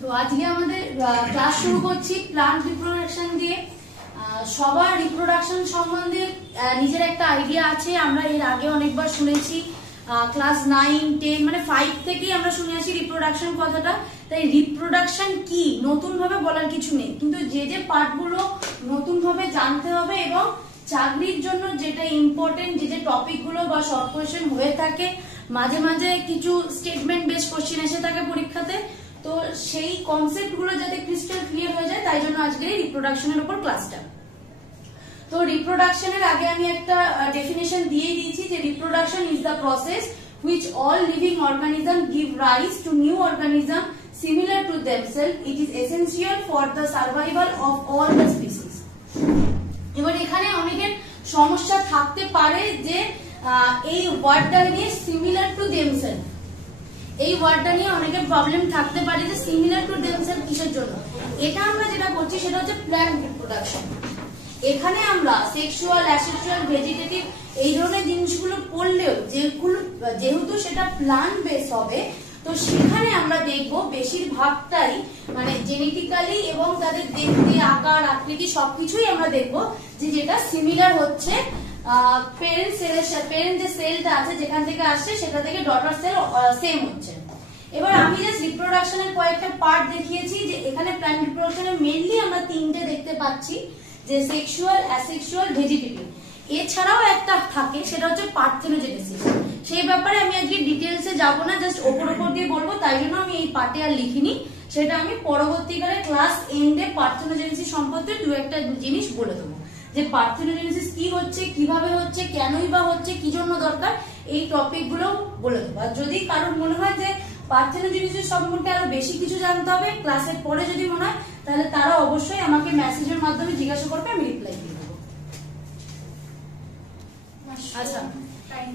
তো আজকে আমাদের ক্লাস শুরু করছি প্লান্ট রিপ্রোডাকশন দিয়ে। সবার রিপ্রোডাকশন সম্বন্ধে নিজের একটা আইডিয়া আছে, আমরা এর আগে অনেকবার শুনেছি। ক্লাস 9, 10 মানে 5 থেকেই আমরা শুনে আসি রিপ্রোডাকশন কথাটা। তাই রিপ্রোডাকশন কি নতুন ভাবে বলার কিছু নেই, কিন্তু যে যে পার্টগুলো নতুন ভাবে জানতে হবে এবং চাকরির জন্য যেটা ইম্পর্টেন্ট, যে যে টপিকগুলো বা শর্ট কোয়েশ্চেন হয়ে থাকে, মাঝে মাঝে কিছু স্টেটমেন্ট বেস কোশ্চেন এসে থাকে পরীক্ষাতে, তো সেই কনসেপ্ট গুলো যাতে ক্রিস্টাল ক্লিয়ার হয়ে যায়, তাই জন্য আজকে রিপ্রোডাকশনের উপর ক্লাসটা। তো রিপ্রোডাকশনের আগে আমি একটা ডেফিনেশন দিয়ে দিয়েছি যে reproduction is the process which all living organisms give rise to new organisms similar to themselves. It is essential for the survival of all the species. এবার এখানে অনেকের সমস্যা থাকতে পারে যে এই ওয়ার্ডটা নিয়ে সিমিলার টু দেমসেলফ, এই ওয়ার্ডটা নিয়ে অনেকের প্রবলেম থাকতে পারে যে সিমিলার টু দেমসেলফ কিসের জন্য। এটা আমরা যেটা করছি সেটা হচ্ছে প্ল্যান্ট রিপ্রোডাকশন। এখানে আমরা সেক্সুয়াল, অ্যাসেক্সুয়াল, ভেজিটেটিভ এই ধরনের জিনিসগুলো পড়লেও যেহেতু সেটা প্ল্যান্ট বেস হবে, তো সেখানে আমরা দেখব বেশিরভাগটাই মানে জেনেটিক্যালি এবং তাদের দেখতে আকার আকৃতি সবকিছুই আমরা দেখব যে যেটা সিমিলার হচ্ছে প্যারেন্ট সেলের সাথে। প্যারেন্ট যে সেলটা আছে যেখান থেকে আসছে সেটা থেকে ডটার সেল সেম হচ্ছে। এবার আমি জাস্ট রিপ্রোডাকশনের কয়েকটা পার্ট দেখিয়েছি, যে এখানে প্ল্যান্ট রিপ্রোডাকশনে মেইনলি আমরা তিনটে দেখতে পাচ্ছি, যে সেক্সুয়াল, অ্যাসেক্সুয়াল, ভেজিটেটিভ। এছাড়াও একটা থাকে সেটা হচ্ছে পার্থেনোজেনেসিস। সেই ব্যাপারে আমি আজকে ডিটেলসে যাব না, জাস্ট ওপর দিয়ে বলবো, তাই জন্য আমি এই পার্টে আর লিখিনি। সেটা আমি পরবর্তীকালে ক্লাস এন্ডে পার্থেনোজেনেসিস সম্পর্কে দু একটা জিনিস বলে দেবো, যে পার্থেনোজেনেসিস কি হচ্ছে, কিভাবে হচ্ছে, কেনই বা হচ্ছে, কি জন্য দরকার, এই টপিক গুলো বলে দেবো। আর যদি কারোর মনে হয় যে পার্থেনোজেনেসিস সম্পর্কে আরো বেশি কিছু জানতে হবে ক্লাসের পরে যদি মনে হয়, তাহলে তারা অবশ্যই আমাকে মেসেজের মাধ্যমে জিজ্ঞাসা করবে, আমি রিপ্লাই দিয়ে দেবো। আচ্ছা,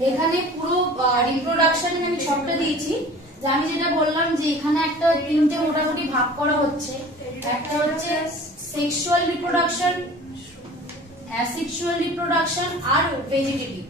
এখানে পুরো রিপ্রোডাকশন আমি ছকটা দিয়েছি, যে আমি যেটা বললাম যে এখানে একটা তিনটে মোটামুটি ভাগ করা হচ্ছে। একটা হচ্ছে সেক্সুয়াল রিপ্রোডাকশন, অ্যাসেক্সুয়াল রিপ্রোডাকশন আর ভেজিটেটিভ।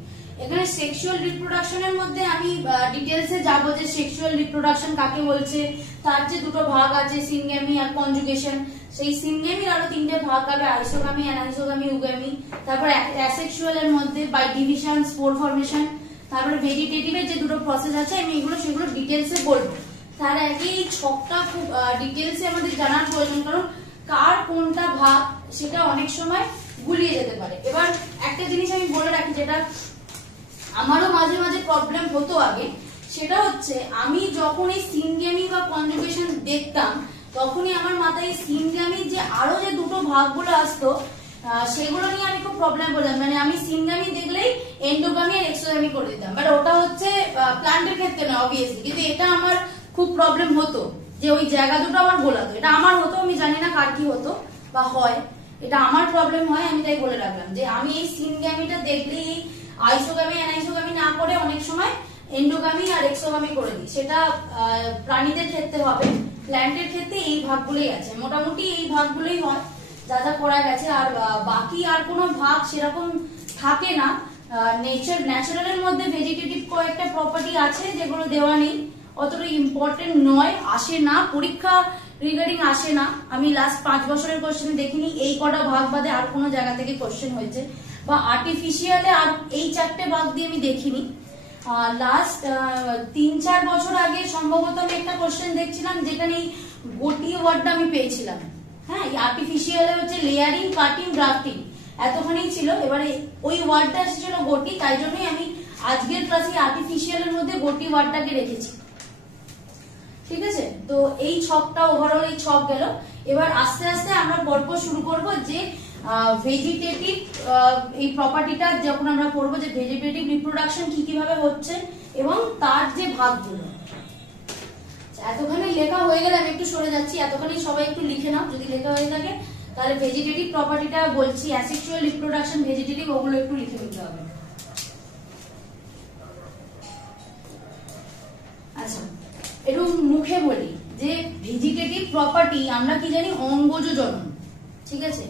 এখানে সেক্সুয়াল রিপ্রোডাকশনের মধ্যে আমি ডিটেলসে যাব, যে সেক্সুয়াল রিপ্রোডাকশন কাকে বলছে, তার যে দুটো ভাগ আছে সিনগ্যামি আর কনজুগেশন, সেই সিনগ্যামির আরো তিনটে ভাগ হবে, আইসোগামি, অ্যানাইসোগামি, ইউগ্যামি। তারপর অ্যাসেক্সুয়ালের মধ্যে বাই ডিভিশন, স্পোর ফর্মেশন। তারপরে ভেজিটেটিভের যে দুটো প্রসেস আছে আমি এগুলো সেগুলো ডিটেলসে বলবো। তার আগে এই ছকটা খুব ডিটেলসে আমাদের জানার প্রয়োজন, কারণ কার কোনটা ভাগ সেটা অনেক সময় গুলিয়ে যেতে পারে। এবার একটা জিনিস আমি বলে রাখি, যেটা আমারও মাঝে মাঝে প্রবলেম হতো আগে, সেটা হচ্ছে আমি যখন এই সিনগ্যামি বা কনজুগেশন দেখতাম, তখনই আমার মাথায় সিনগ্যামির যে আরো যে দুটো ভাগগুলো আসতো সেগুলো নিয়ে আমি খুব প্রবলেম করতাম। মানে আমি সিনগ্যামি দেখলেই এন্ডোগামি আর এক্সোগামি করে দিতাম, বাট ওটা হচ্ছে প্ল্যান্টের ক্ষেত্রে না অবভিয়াসলি, কিন্তু এটা আমার খুব প্রবলেম হতো যে ওই জায়গা দুটো আমার ভোলাতো। এটা আমার হতো, আমি জানি না কার কি হতো বা হয়, এটা আমার প্রবলেম হয়, আমি তাই বলে রাখলাম যে আমি এই সিনগ্যামিটা দেখলেই আইসোগামি, অ্যানাইসোগামি না করে অনেক সময় এন্ডোগামি আর এক্সোগামি করে দিই। সেটা প্রাণীদের ক্ষেত্রে হবে, প্ল্যান্টের ক্ষেত্রে এই ভাগগুলোই আছে, মোটামুটি এই ভাগগুলোই হয় যা যা করা গেছে। আর বাকি আর কোনো ভাগ সেরকম থাকে না। ন্যাচারালের মধ্যে ভেজিটেটিভ কয়েকটা প্রপার্টি আছে যেগুলো দেওয়া নেই, অতটা ইম্পর্টেন্ট নয়, আসে না পরীক্ষা রিগার্ডিং, আসে না। আমি লাস্ট 5 বছরের কোশ্চেন দেখিনি এই কটা ভাগ বাদে আর কোনো জায়গা থেকে কোশ্চেন হয়েছে, বা আর্টিফিশিয়ালে আর এই 4টে ভাগ দিয়ে আমি দেখিনি। লাস্ট 3-4 বছর আগে সম্ভবত আমি একটা কোশ্চেন দেখছিলাম যেখানে এই গটি ওয়ার্ডটা আমি পেয়েছিলাম। হ্যাঁ, এই আর্টিফিশিয়ালে হচ্ছে লেয়ারিং, কাটিং, গ্রাফটিং এতখানি ছিল। এবারে ওই ওয়ার্ডটা এসেছিল গটি, তাই জন্যই আমি আজকের ক্লাসে আর্টিফিশিয়ালের মধ্যে গটি ওয়ার্ডটাকে রেখেছি। ঠিক আছে, তো এই ছকটা ওভারঅল এই ছক গেল। এবার আস্তে আস্তে আমরা পর্ব শুরু করব, যে ভেজিটেটিভ এই প্রপার্টিটা যখন আমরা পড়বো, যে ভেজিটেটিভ রিপ্রোডাকশন কি কিভাবে হচ্ছে এবং তার যে ভাগগুলো। এতখানি লেখা হয়ে গেলে আমি একটু সরে যাচ্ছি, এতখানি সবাই একটু লিখে নাও যদি লেখা হয়ে থাকে। তাহলে ভেজিটেটিভ প্রপার্টিটা বলছি, অ্যাসেক্সুয়াল রিপ্রোডাকশন, ভেজিটেটিভ, ওগুলো একটু লিখে নিতে হবে। আচ্ছা, একটু মুখে বলি যে ভেজিটেটিভ প্রপার্টি আমরা কি জানি, অঙ্গজ জনন। ঠিক আছে,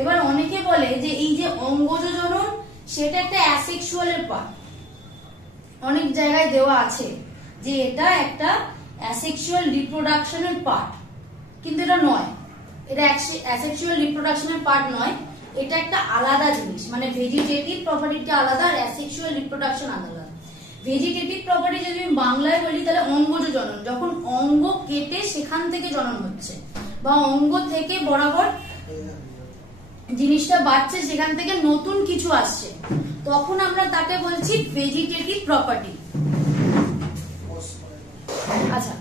এবার অনেকে বলে যে এই যে অঙ্গজ জনন সেটা একটা অ্যাসেক্সুয়ালের পার্ট, অনেক জায়গায় দেওয়া আছে যে এটা একটা অ্যাসেক্সুয়াল রিপ্রোডাকশনের পার্ট। কিন্তু এটা নয়, এটা অ্যাসেক্সুয়াল রিপ্রোডাকশনের পার্ট নয়, এটা একটা আলাদা জিনিস। মানে ভেজিটেটিভ প্রপার্টিটা আলাদা আর অ্যাসেক্সুয়াল রিপ্রোডাকশন আলাদা। ভেজিটেটিভ প্রপার্টি যদি আমি বাংলায় বলি তাহলে অঙ্গজ জনন, যখন অঙ্গ কেটে সেখান থেকে জনন হচ্ছে বা অঙ্গ থেকে বরাবর জিনিসটা বাড়ছে, সেখান থেকে নতুন কিছু আসছে, তখন আমরা তাকে বলছি ভেজিটেটিভ প্রপার্টি। আচ্ছা,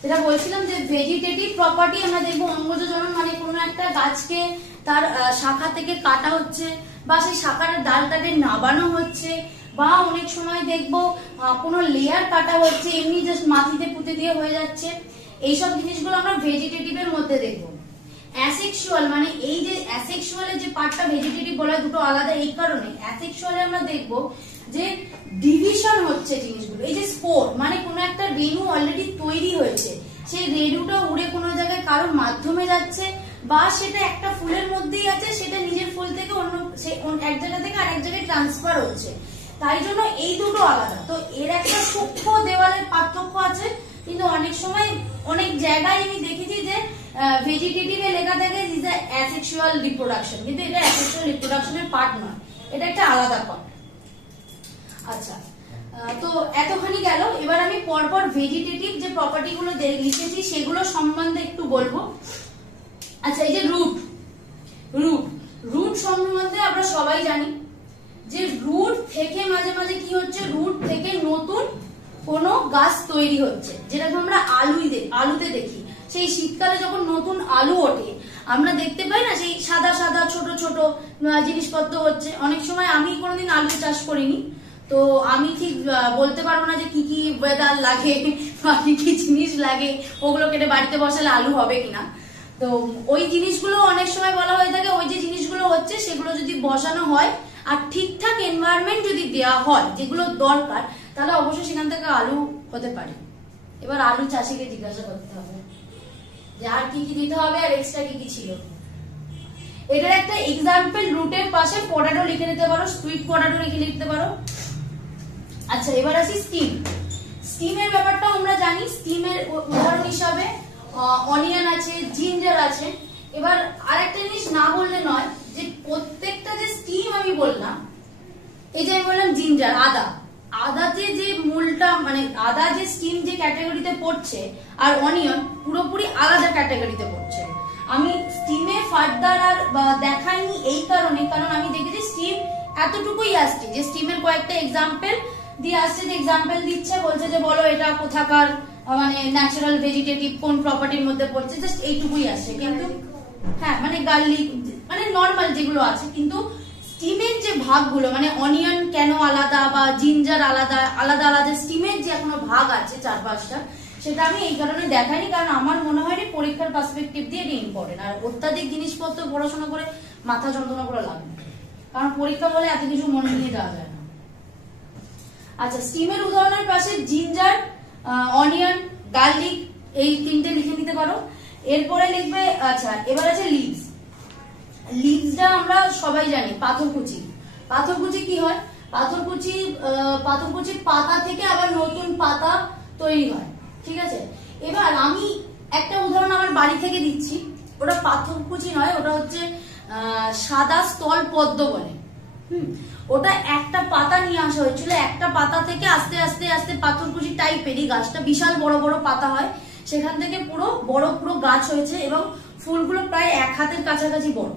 যেটা বলছিলাম যে ভেজিটেটিভ প্রপার্টি আমরা দেখবো অঙ্গজ জনন মানে কোনো একটা গাছকে তার শাখা থেকে কাটা হচ্ছে বা সেই শাখার ডালটাকে নাবানো হচ্ছে, বা অনেক সময় দেখবো কোনো লেয়ার কাটা হচ্ছে, এমনি জাস্ট মাটিতে পুঁতে দিয়ে হয়ে যাচ্ছে। এইসব জিনিসগুলো আমরা ভেজিটেটিভের মধ্যে দেখবো। অ্যাসেক্সুয়াল মানে এই যে অ্যাসেক্সুয়ালের যে পার্টটা ভেজিটেটিভ বলা হয় দুটো আলাদা, এই কারণে অ্যাসেক্সুয়ালে আমরা দেখবো যে ডিভিশন হচ্ছে জিনিসগুলো। এই যে স্পোর মানে কোনো একটা রেণু অলরেডি তৈরি হয়েছে, সেই রেণুটা উড়ে কোনো জায়গায় কারোর মাধ্যমে যাচ্ছে, বা সেটা একটা ফুলের মধ্যেই আছে, সেটা নিজের ফুল থেকে অন্য এক জায়গা থেকে আরেক জায়গায় ট্রান্সফার হচ্ছে। তাই জন্য এই দুটো আলাদা। তো এর একটা সূক্ষ্ম দেওয়ালের পার্থক্য আছে, কিন্তু অনেক সময় অনেক জায়গায় আমি দেখেছি যে ভেজিটেটিভে লেখা থাকে ইজ আ অ্যাসেক্সুয়াল রিপ্রোডাকশন, কিন্তু এটা অ্যাসেক্সুয়াল রিপ্রোডাকশনের পার্ট নয়, এটা একটা আলাদা পার্ট। আচ্ছা, তো এতখানি গেল। এবার আমি পরপর ভেজিটেটিভ যে প্রপার্টি গুলো লিখেছি সেগুলো সম্বন্ধে একটু বলবো। আচ্ছা, এই যে রুট সম্বন্ধে আমরা সবাই জানি যে রুট থেকে মাঝে মাঝে কি হচ্ছে, রুট থেকে নতুন কোনো গাছ তৈরি হচ্ছে, যেটাকে আমরা আলুতে দেখি। সেই শীতকালে যখন নতুন আলু ওঠে আমরা দেখতে পাই না, সেই সাদা সাদা ছোট ছোট জিনিসপত্র হচ্ছে। অনেক সময় আমি কোনোদিন আলু চাষ করিনি, তো আমি ঠিক বলতে পারবো না যে কি কি ওয়েদার লাগে বা কি কি জিনিস লাগে, ওগুলো কেটে বাড়িতে বসালে আলু হবে কিনা। তো ওই জিনিসগুলো অনেক সময় বলা হয়ে থাকে, ওই যে জিনিসগুলো হচ্ছে সেগুলো যদি বসানো হয় আর ঠিকঠাক এনভায়রনমেন্ট যদি দেওয়া হয় যেগুলো দরকার, তাহলে অবশ্যই সেখান থেকে আলু হতে পারে। এবার আলু চাষিকে জিজ্ঞাসা করতে হবে যে আর কি কি দিতে হবে আর এক্সট্রা কি কি ছিল। এটার একটা এক্সাম্পল, রুটের পাশে পটেটো লিখে নিতে পারো, সুইট পটেটো লিখে লিখতে পারো। আচ্ছা, এবার আসি স্টিমের ব্যাপারটা আমরা জানি। স্টিমের উদাহরণ হিসাবে অনিয়ন আছে, জিঞ্জার আছে। এবার আরেকটা জিনিস না বললে নয়, যে প্রত্যেকটা যে স্টিম আমি বললাম, এই যে আমি বললাম জিঞ্জার, আদাতে যে মূলটা মানে আদা যে স্টিম যে ক্যাটাগরিতে পড়ছে, আর অনিয়ন পুরোপুরি আলাদা ক্যাটাগরিতে পড়ছে। আমি স্টিমে ফার্দার আর দেখাইনি এই কারণে, কারণ আমি দেখেছি স্টিম এতটুকুই আসছে, যে স্টিমের কয়েকটা এক্সাম্পল দিয়ে আসছে, যে এক্সাম্পল দিচ্ছে, বলছে যে বলো এটা কোথাকার মানে ন্যাচারাল ভেজিটেটিভ কোন প্রপার্টির মধ্যে পড়ছে, জাস্ট এইটুকুই আসছে। কিন্তু হ্যাঁ, মানে গার্লিক মানে নর্মাল যেগুলো আছে, কিন্তু স্টিমের যে ভাগগুলো মানে অনিয়ন কেন আলাদা বা জিঞ্জার আলাদা আলাদা আলাদা স্টিমের যে এখনো ভাগ আছে 4-5টা, সেটা আমি এই কারণে দেখাইনি, কারণ আমার মনে হয় পরীক্ষার পার্সপেক্টিভ দিয়ে এটা ইম্পর্টেন্ট। আর অত্যাধিক জিনিসপত্র পড়াশোনা করে মাথা যন্ত্রণা করে লাভ নেই, কারণ পরীক্ষা বলে এত কিছু মনে নিয়ে যাওয়া যায় না। আচ্ছা, স্টিমের উদাহরণের পাশে জিঞ্জার, অনিয়ন, গার্লিক এই তিনটে লিখে নিতে পারো। এরপরে লিখবে, আচ্ছা এবার আছে লিভসটা আমরা সবাই জানি, পাথরকুচি কি হয়, পাথরকুচি পাতা থেকে আবার নতুন পাতা তৈরি হয়, ঠিক আছে। এবার আমি একটা উদাহরণ আমার বাড়ি থেকে দিচ্ছি, ওটা পাথরকুচি নয়, ওটা হচ্ছে সাদা স্থল পদ্ম বলে। ওটা একটা পাতা নিয়ে আসা হয়েছিল, একটা পাতা থেকে আস্তে আস্তে আস্তে পাথরকুচি টাইপেরই গাছটা, বিশাল বড় বড় পাতা হয়, সেখান থেকে পুরো গাছ হয়েছে, এবং ফুলগুলো প্রায় 1 হাতের কাছাকাছি বড়।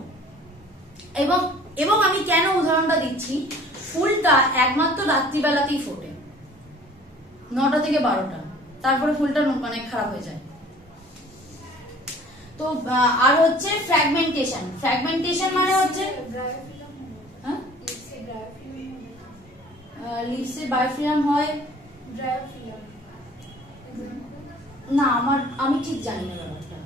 এবং আমি কেন উদাহরণটা দিচ্ছি, ফুলটা একমাত্র রাত্রিবেলাতেই ফোটে, 9টা থেকে 12টা, তারপরে ফুলটা মানে খারাপ হয়ে যায়। তো আর হচ্ছে ফ্র্যাগমেন্টেশন মানে হচ্ছে লিভসে বায়োফিলাম হয় না, আমি ঠিক জানি না ব্যাপারটা,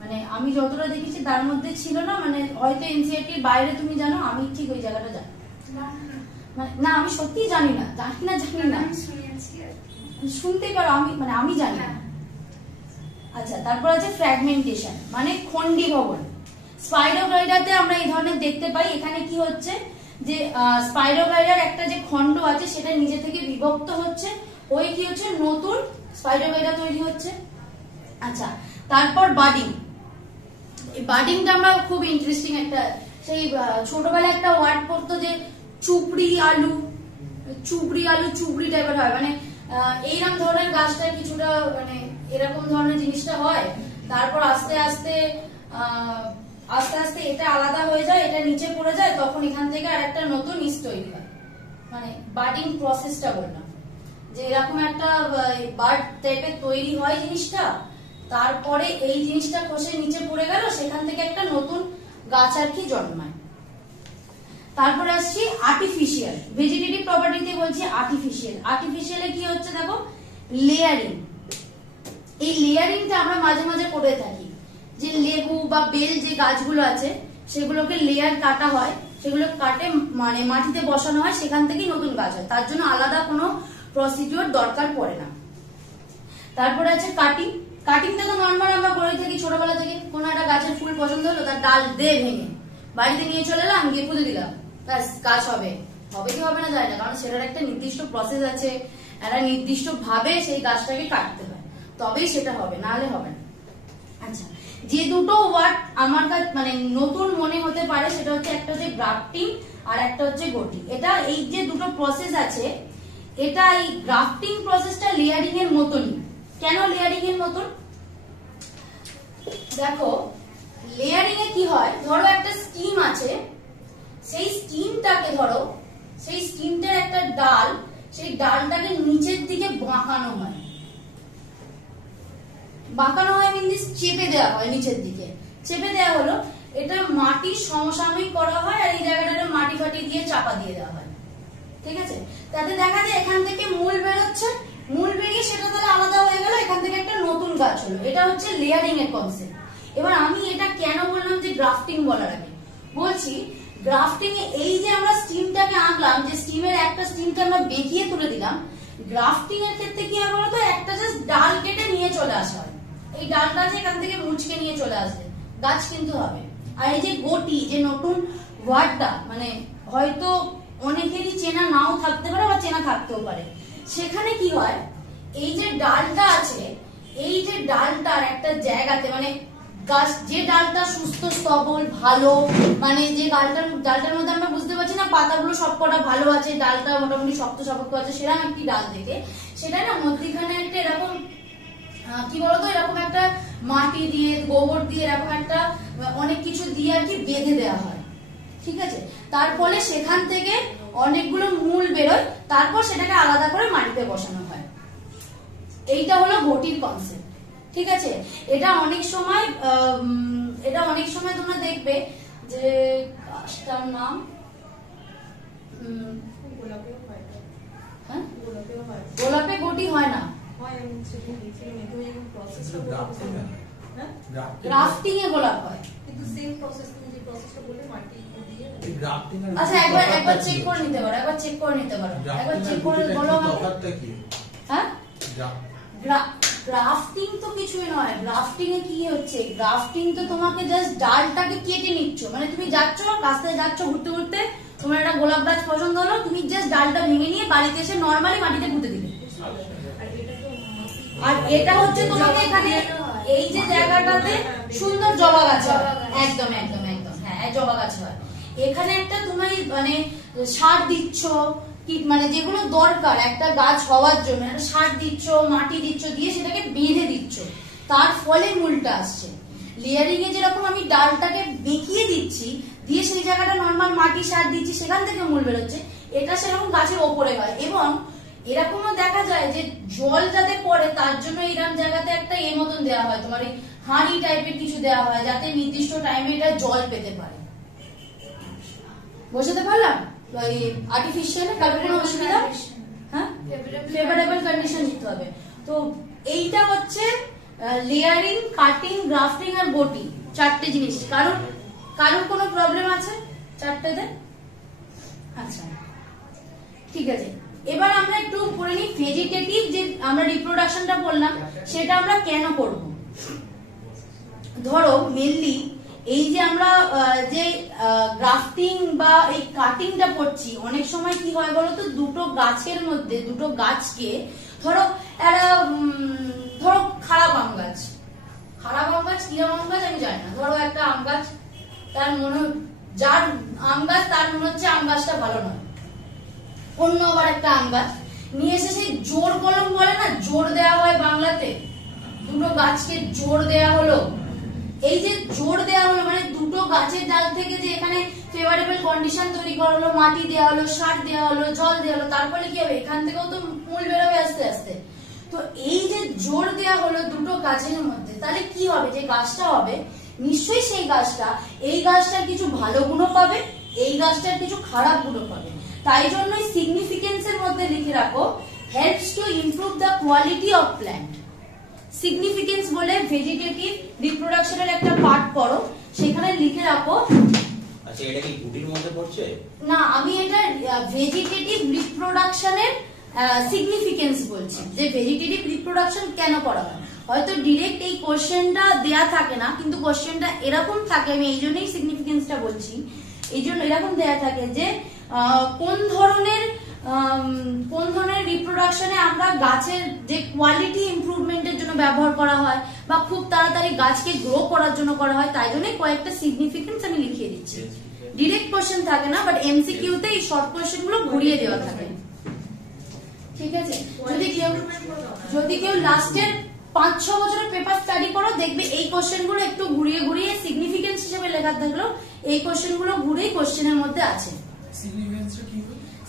মানে আমি যতটা দেখেছি তার মধ্যে ছিল না, মানে হয়তো এনসিইআরটির বাইরে তুমি জানো, আমি ঠিক ওই জায়গাটা জানি না, আমি সত্যিই জানি না, শুনতে পারো, আমি জানি না। আচ্ছা, তারপর আছে ফ্র্যাগমেন্টেশন মানে খণ্ডীভবন। স্পাইরোগাইডাতে আমরা এই ধরনের দেখতে পাই। এখানে কি হচ্ছে যে স্পাইরোগাইডার একটা যে খণ্ড আছে সেটা নিজে থেকে বিভক্ত হচ্ছে, ওই কি হচ্ছে নতুন স্পাইরোগাইডা তৈরি হচ্ছে। আচ্ছা, তারপর বাডিং। এই বাডিংটা আমরা খুব ইন্টারেস্টিং একটা, সেই ছোটবেলায় একটা ওয়ার্ড পড়তো যে চুপড়ি আলু, চুপড়ি আলু চুপড়ি টাইপের হয়, মানে এইরকম ধরনের গাছটা কিছুটা মানে এরকম ধরনের জিনিসটা হয়। তারপর আস্তে আস্তে আস্তে আস্তে এটা আলাদা হয়ে যায়, এটা নিচে পড়ে যায়, তখন এখান থেকে আর একটা নতুন ইস তৈরি হয়। মানে বাডিং প্রসেসটা বললাম যে এরকম একটা বার্ড টাইপের তৈরি হয় জিনিসটা, তারপরে এই জিনিসটা খসে নিচে পড়ে গেল, সেখান থেকে একটা নতুন গাছ আর কি জন্মায়। তারপরে আসছি আর্টিফিশিয়াল। ভেজিটেটিভ প্রপার্টিতে বলছি আর্টিফিশিয়াল। আর্টিফিশিয়ালে কি হচ্ছে দেখো, লেয়ারিং। এই লেয়ারিংটা আমরা মাঝে মাঝে করে থাকি, যে লেবু বা বেল যে গাছগুলো আছে সেগুলোকে লেয়ার কাটা হয়, সেগুলো কাটে মানে মাটিতে বসানো হয়, সেখান থেকেই নতুন গাছ হয়, তার জন্য আলাদা কোনো প্রসিডিওর দরকার পড়ে না। তারপরে আছে কাটিং। কাটিংটা তো নর্মাল আমরা করে থাকি ছোটবেলা থেকে, কোনো একটা গাছের ফুল পছন্দ হলো, তার ডাল দে ভেঙে বাড়িতে নিয়ে চলে এলাম, গিয়ে পুঁতে দিলাম, ব্যাস গাছ হবে। হবে কি হবে না যায় না, কারণ সেটার একটা নির্দিষ্ট প্রসেস আছে, একটা নির্দিষ্ট ভাবে সেই গাছটাকে কাটতে হয়, তবেই সেটা হবে, নাহলে হবে না। আচ্ছা, যে দুটো ওয়ার্ড আমার কাছে মানে নতুন মনে হতে পারে সেটা হচ্ছে, একটা হচ্ছে গ্রাফটিং আর একটা হচ্ছে গটি। এটা এই যে দুটো প্রসেস আছে, এটা এই গ্রাফটিং প্রসেসটা লেয়ারিং এর মতনই। কেন লেয়ারিং এর মতন? দেখো, লেয়ারিং এ কি হয়, ধরো একটা স্টিম আছে, সেই স্টিমটাকে ধরো, সেই স্টিমটার একটা ডাল, সেই ডালটাকে নিচের দিকে বাঁকানো হয়। বাঁকানো হয় মিনস চেপে দেওয়া হয়, নিচের দিকে চেপে দেওয়া হলো, এটা মাটির সমসাময়িক করা হয়, আর এই জায়গাটাতে মাটি ফাটি দিয়ে চাপা দিয়ে দেওয়া হয়, ঠিক আছে। তাতে দেখা যায় এখান থেকে মূল বেরোচ্ছে, মূল বেরিয়ে সেটা তাহলে আলাদা হয়ে গেল, এখান থেকে একটা নতুন গাছ হলো। এটা হচ্ছে লেয়ারিং এর কনসেপ্ট। এবার আমি এটা কেন বললাম যে গ্রাফটিং বলার আগে, বলছি গ্রাফটিং এ এই যে আমরা স্টিমটাকে আঁকলাম, যে স্টিমের একটা স্টিমকে আমরা বেঁকিয়ে তুলে দিলাম, গ্রাফটিং এর ক্ষেত্রে কি হয় বলতো, একটা জাস্ট ডাল কেটে নিয়ে চলে আসা হয়, এই ডালটা যে এখান থেকে মুচকে নিয়ে চলে আসবে, গাছ কিন্তু হবে। আর এই যে গটি, যে নতুন ওয়ার্ডটা, মানে হয়তো অনেকেরই চেনা নাও থাকতে পারে বা চেনা থাকতেও পারে, সেখানে কি হয়, এই যে ডালটা আছে, এই যে ডালটার একটা জায়গাতে, মানে গাছ যে ডালটা সুস্থ সবল ভালো, মানে যে ডালটার মধ্যে আমরা বুঝতে পারছি না পাতাগুলো সবকটা ভালো আছে, ডালটা মোটামুটি শক্ত শক্ত আছে, সেরকম একটি ডাল থেকে সেটা না মধ্যিখানে একটা এরকম কি বলতো, এরকম একটা মাটি দিয়ে গোবর দিয়ে এরকম একটা অনেক কিছু দিয়ে আর কি বেঁধে দেওয়া হয়, ঠিক আছে। তার ফলে সেখান থেকে অনেকগুলো মূল বেরোয়, তারপর সেটাকে আলাদা করে মাটিতে বসানো হয়। এইটা হলো গটির কনসেপ্ট, ঠিক আছে। এটা অনেক সময় তোমরা দেখবে যে গাছটার নাম গোলাপে গটি হয় না, গ্রাফটিং এ গোলাপ হয়, কিন্তু সেম প্রসেস তুমি যে প্রসেসটা বললে মাটি দিয়ে গ্রাফটিং। আচ্ছা, একবার চেক করে নিতে পারো, একবার চেক করে বলো তফাৎটা কি। হ্যাঁ, গ্রাফটিং তো কিছুই নয়। গ্রাফটিং এ কি হচ্ছে, গ্রাফটিং তো তোমাকে জাস্ট ডালটাকে কেটে নিচ্ছ, মানে তুমি যাচ্ছ রাস্তায় যাচ্ছ ঘুরতে ঘুরতে, তোমার একটা গোলাপ গাছ পছন্দ হলো, তুমি জাস্ট ডালটা ভেঙে নিয়ে বাড়িতে এসে নরমালি মাটিতে পুঁতে দিলে। আর এটা হচ্ছে তোমাকে এখানে এই যে জায়গাটাতে সুন্দর জবা গাছ হয়, একদম একদম একদম, হ্যাঁ জবা গাছ হয়। এখানে একটা তুমি মানে সার দিচ্ছ, মানে যেগুলো দরকার একটা গাছ হওয়ার জন্য, সার দিচ্ছ, মাটি দিচ্ছ, দিয়ে সেটাকে বেঁধে দিচ্ছ, তার ফলে মূলটা আসছে। লেয়ারিং এ যেরকম আমি ডালটাকে বেঁকিয়ে দিচ্ছি, দিয়ে সেই জায়গাটা নর্মাল মাটি সার দিচ্ছি, সেখান থেকে মূল বেরোচ্ছে, এটা সেরকম গাছের ওপরে হয়। এবং এরকমও দেখা যায় যে জল যাতে পড়ে তার জন্য এরকম জায়গাতে একটা মতন দেওয়া হয়, তোমার এই হাঁড়ি টাইপের কিছু দেওয়া হয়, যাতে নির্দিষ্ট টাইমে এটা জল পেতে পারে। বোঝাতে পারলাম? আর্টিফিশিয়াল কারণ কোনো অসুবিধা, হ্যাঁ, ফেভারেবল কন্ডিশন দিতে হবে। তো এইটা হচ্ছে লেয়ারিং, কাটিং, গ্রাফটিং আর গটি, চারটে জিনিস। কারণ কোনো প্রবলেম আছে চারটেতে? আচ্ছা, ঠিক আছে। এবার আমরা একটু পড়ে নিই ভেজিটেটিভ, যে আমরা রিপ্রোডাকশনটা বললাম সেটা আমরা কেন করব। ধরো মেনলি এই যে আমরা যে গ্রাফটিং বা এই কাটিংটা করছি, অনেক সময় কি হয় বলতো, দুটো গাছের মধ্যে, দুটো গাছকে ধরো খারাপ আম গাছ, যায় না। ধরো একটা আম গাছ, তার মনে যার আম গাছ তার মনে হচ্ছে আম গাছটা ভালো নয়, অন্য আবার একটা আম গাছ নিয়ে এসে সেই জোর কলম বলে না, জোর দেওয়া হয় বাংলাতে, দুটো গাছকে জোর দেয়া হলো। এই যে জোর দেওয়া হলো মানে দুটো গাছের ডাল থেকে যে এখানে ফেভারেবল কন্ডিশন তৈরি করা হলো, মাটি দেওয়া হলো, সার দেওয়া হলো, জল দেওয়া হলো, তারপরে কি হবে, এখান থেকেও তো মূল বেরোবে আস্তে আস্তে। তো এই যে জোর দেওয়া হলো দুটো গাছের মধ্যে, তাহলে কি হবে, যে গাছটা হবে নিশ্চয়ই সেই গাছটা এই গাছটার কিছু ভালো গুণও পাবে, এই গাছটার কিছু খারাপ গুণও পাবে। তাই জন্যই সিগনিফিকেন্সের মধ্যে লিখে রাখো helps to improve the quality of plant. Significance বলে ভেজিটেটিভ রিপ্রোডাকশনের একটা পার্ট পড়ো, সেখানে লিখে রাখো। আচ্ছা, এটা কি গুটির মধ্যে পড়ছে? না, আমি এটা ভেজিটেটিভ রিপ্রোডাকশনের সিগনিফিকেন্স বলছি, যে ভেজিটেটিভ রিপ্রোডাকশন কেন করা হয়। হয়তো ডিরেক্ট এই কোশ্চেনটা দেয়া থাকে না, কিন্তু কোশ্চেনটা এরকম থাকে, আমি এই জন্যই সিগনিফিকেন্সটা বলছি, এই জন্য এরকম দেয়া থাকে যে কোন ধরনের রিপ্রোডাকশনে আমরা গাছের যে কোয়ালিটি ইমপ্রুভমেন্টের জন্য ব্যবহার করা হয়, বা খুব তাড়াতাড়ি গাছকে গ্রো করার জন্য করা হয়। তাই জন্য কয়েকটা সিগনিফিকেন্স আমি লিখিয়ে দিচ্ছি। ডিরেক্ট কোশ্চেন থাকে না, বাট এমসিকিউ তে এই শর্ট কোশ্চেন গুলো ঘুরিয়ে দেওয়া থাকে। ঠিক আছে, যদি কেউ লাস্টের 5-6 বছরের পেপার স্টাডি করো, দেখবে এই কোশ্চেন গুলো একটু ঘুরিয়ে ঘুরিয়ে সিগনিফিকেন্স হিসেবে লেখা থাকলো, এই কোশ্চেন গুলো ঘুরেই কোশ্চেনের মধ্যে আছে।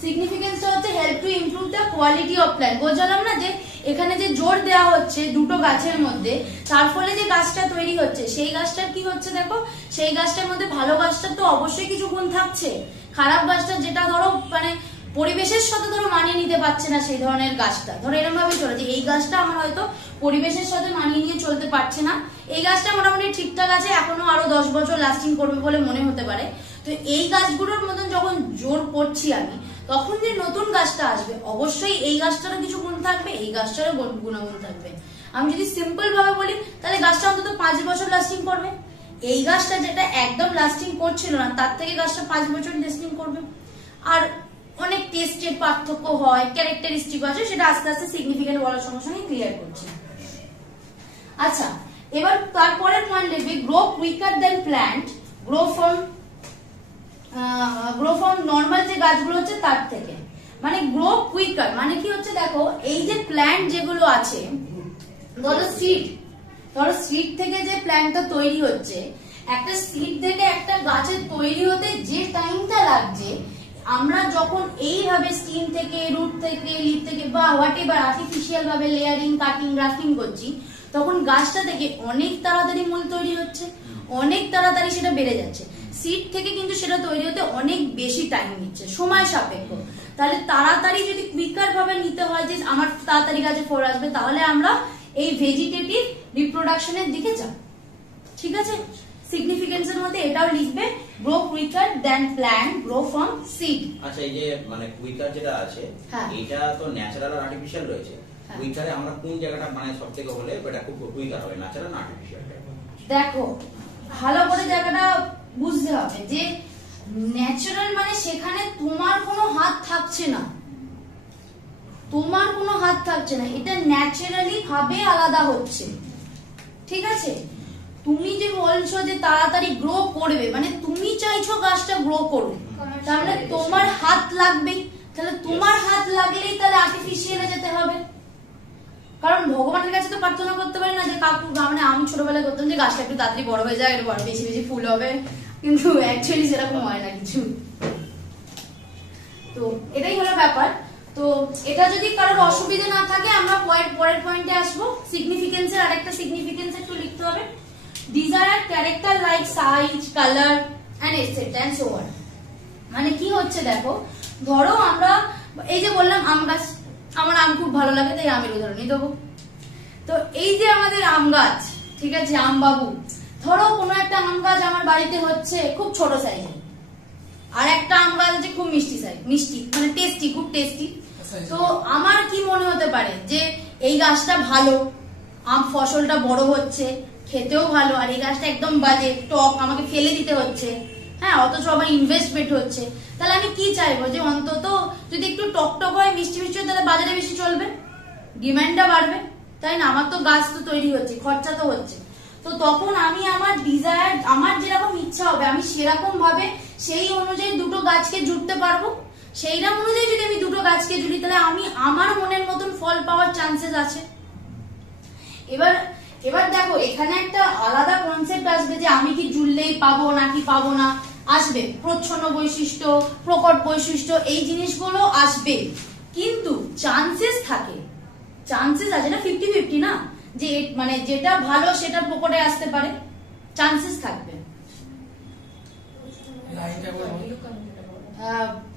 সিগনিফিকেন্সটা হচ্ছে help to improve the quality of plant. বোঝালাম না যে এখানে যে জোর দেওয়া হচ্ছে দুটো গাছের মধ্যে, তার ফলে যে গাছটা তৈরি হচ্ছে, সেই গাছটার কি হচ্ছে দেখো, সেই গাছটার মধ্যে ভালো গাছটার তো অবশ্যই কিছু গুণ থাকছে, খারাপ গাছটা যেটা ধরো মানে পরিবেশের সাথে ধরো মানিয়ে নিতে পারছে না, সেই ধরনের গাছটা ধরো এরকম ভাবে চলেছে, এই গাছটা আমার হয়তো পরিবেশের সাথে মানিয়ে নিয়ে চলতে পারছে না, এই গাছটা মোটামুটি ঠিকঠাক আছে, এখনো আরো 10 বছর লাস্টিং করবে বলে মনে হতে পারে। তো এই গাছগুলোর মতন যখন জোর করছি আমি, তখন যে নতুন গাছটা আসবে অবশ্যই এই গাছটারও কিছু গুণ থাকবে, এই গাছটারও গুণাগুণ থাকবে। আমি যদি সিম্পল ভাবে বলি, তাহলে গাছটা অন্তত 5 বছর লাস্টিং করবে, এই গাছটা যেটা একদম লাস্টিং করছিল না, তার থেকে গাছটা 5 বছর লাস্টিং করবে। আর অনেক টেস্টের পার্থক্য হয়, ক্যারেক্টারিস্টিক আছে, সেটা আস্তে আস্তে সিগনিফিকেন্ট বলার সঙ্গে সঙ্গে ক্লিয়ার করছি। আচ্ছা, এবার তারপরের পয়েন্ট লিখবে grow quicker than plant, grow from normal যে গাছগুলো হচ্ছে তার থেকে। মানে গ্রো কুইকার মানে কি হচ্ছে দেখো, এই যে প্ল্যান্ট যেগুলো আছে, ধরো সিড থেকে যে প্ল্যান্টটা তৈরি হচ্ছে, একটা সিড থেকে একটা গাছের তৈরি হতে যে টাইমটা লাগছে, আমরা যখন এইভাবে স্টিম থেকে, রুট থেকে, লিফ থেকে বা হোয়াট এভার আর্টিফিশিয়াল ভাবে লেয়ারিং, কাটিং, গ্রাফটিং করছি, তখন গাছটা থেকে অনেক তাড়াতাড়ি মূল তৈরি হচ্ছে, অনেক তাড়াতাড়ি সেটা বেড়ে যাচ্ছে। সিড থেকে কিন্তু সেটা তৈরি হতে অনেক বেশি টাইম নিচ্ছে, সময় সাপেক্ষ। তাহলে তাড়াতাড়ি যদি কুইকার ভাবে নিতে হয় যে আমার তাড়াতাড়ি গাছে ফল আসবে, তাহলে আমরা এই ভেজিটেটিভ রিপ্রোডাকশনের দিকে যাব। ঠিক আছে, সিগনিফিকেন্সের মধ্যে এটাও লিখবে, grow quicker than plant, grow from seed. আচ্ছা, এই যে মানে কুইকার যেটা আছে, এটা তো ন্যাচারাল আর আর্টিফিশিয়াল রয়েছে। কুইকারে আমরা কোন জায়গাটা মানে সবথেকে হলে এটা খুব কুইকার হবে, ন্যাচারাল না আর্টিফিশিয়াল? দেখো ভালো করে জায়গাটা বুঝতে হবে যে ন্যাচারাল মানে সেখানে তোমার কোনো হাত থাকছে না, তোমার কোনো হাত থাকছে না, এটা ন্যাচারালি ভাবে আলাদা হচ্ছে। ঠিক আছে, তুমি যে বলছো যে তাড়াতাড়ি গ্রো করবে, মানে তুমি চাইছো গাছটা গ্রো করবে, তাহলে তোমার হাত লাগবেই, তাহলে তোমার হাত লাগলেই তাহলে আর্টিফিশিয়ালে যেতে হবে। কারণ ভগবানের কাছে তো প্রার্থনা করতে পারি না যে কাকু, মানে আমি ছোটবেলায় করতাম যে গাছটা একটু তাড়াতাড়ি বড় হয়ে যায়, একটু বেশি বেশি ফুল হবে, কিন্তু অ্যাকচুয়ালি সেরকম হয় না কিছু। তো এটাই হলো ব্যাপার। তো এটা যদি কারোর অসুবিধা না থাকে, আমরা পরের পয়েন্টে আসবো। সিগনিফিকেন্সের আরেকটা সিগনিফিকেন্স একটু লিখতে হবে, desire character like size, colour and etcetera and so on. মানে কি হচ্ছে দেখো, ধরো আমরা এই যে বললাম আম গাছ, আমার আম খুব ভালো লাগে তাই আমের উদাহরণই দেবো। তো এই যে আমাদের আম গাছ, ঠিক আছে, আম বাবু, ধরো কোনো একটা আম গাছ আমার বাড়িতে হচ্ছে খুব ছোট সাইজের, আর একটা আম গাছ আছে খুব মিষ্টি সাইজ, মিষ্টি মানে টেস্টি, খুব টেস্টি। তো আমার কি মনে হতে পারে যে এই গাছটা ভালো, আম ফসলটা বড় হচ্ছে, খেতেও ভালো, আর এই গাছটা একদম বাজে, টক, আমাকে ফেলে দিতে হচ্ছে, হ্যাঁ, অথচ আবার ইনভেস্টমেন্ট হচ্ছে। তাহলে আমি কি চাইবো যে অন্তত যদি একটু টক টক হয়, মিষ্টি মিষ্টি হয়, তাহলে বাজারে বেশি চলবে, ডিমান্ডটা বাড়বে, তাই না? আমার তো গাছ তো তৈরি হচ্ছে, খরচা তো হচ্ছে। তো তো তখন আমি আমার ডিজায়ার, আমার যেরকম ইচ্ছা হবে আমি সেরকম ভাবে সেই অনুযায়ী দুটো গাছকে জুড়তে পারবো। সেইরকম অনুযায়ী যদি আমি দুটো গাছকে জুড়ি তাহলে আমি আমার মনের মতন ফল পাওয়ার চান্সেস আছে। এবার দেখো এখানে একটা আলাদা কনসেপ্ট আসবে যে আমি কি জুড়লেই পাবো নাকি পাবো না, আসবে। প্রচ্ছন্ন বৈশিষ্ট্য, প্রকট বৈশিষ্ট্য, এই জিনিসগুলো আসবে, কিন্তু চান্সেস থাকে, চান্সেস আছে না 50-50 না, যে মানে যেটা ভালো সেটা প্রকটে আসতে পারে, চান্সেস থাকবে।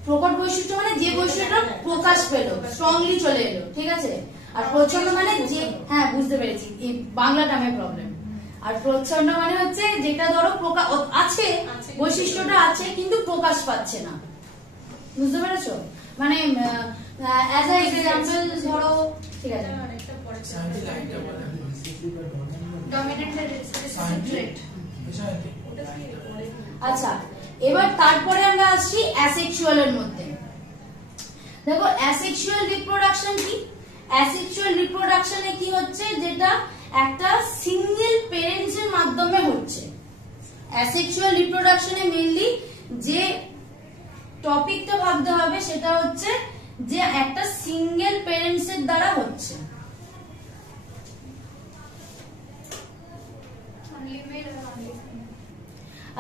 প্রকট বৈশিষ্ট্য মানে যে বৈশিষ্ট্যটা প্রকাশ পেলো, স্ট্রংলি চলে এলো, ঠিক আছে। আর প্রচ্ছন্ন মানে যে, হ্যাঁ বুঝতে পেরেছি, এই বাংলা টার্মের প্রবলেম। আর প্রচ্ছন্ন মানে হচ্ছে যেটা ধরো আছে, বৈশিষ্ট্যটা আছে কিন্তু প্রকাশ পাচ্ছে না, বুঝতে পেরেছো? মানে অ্যাজ আ এক্সাম্পল ধরো, ঠিক আছে, আচ্ছা। এবার তারপরে আমরা আসছি অ্যাসেক্সুয়াল এর মধ্যে। দেখো অ্যাসেক্সুয়াল রিপ্রোডাকশন কি? অ্যাসেক্সুয়াল রিপ্রোডাকশনে কি হচ্ছে, যেটা একটা সিঙ্গেল প্যারেন্টস এর মাধ্যমে হচ্ছে। অ্যাসেক্সুয়াল রিপ্রোডাকশনে মেইনলি যে টপিকটা ভাবতে হবে সেটা হচ্ছে যে একটা সিঙ্গেল প্যারেন্টস এর দ্বারা হচ্ছে।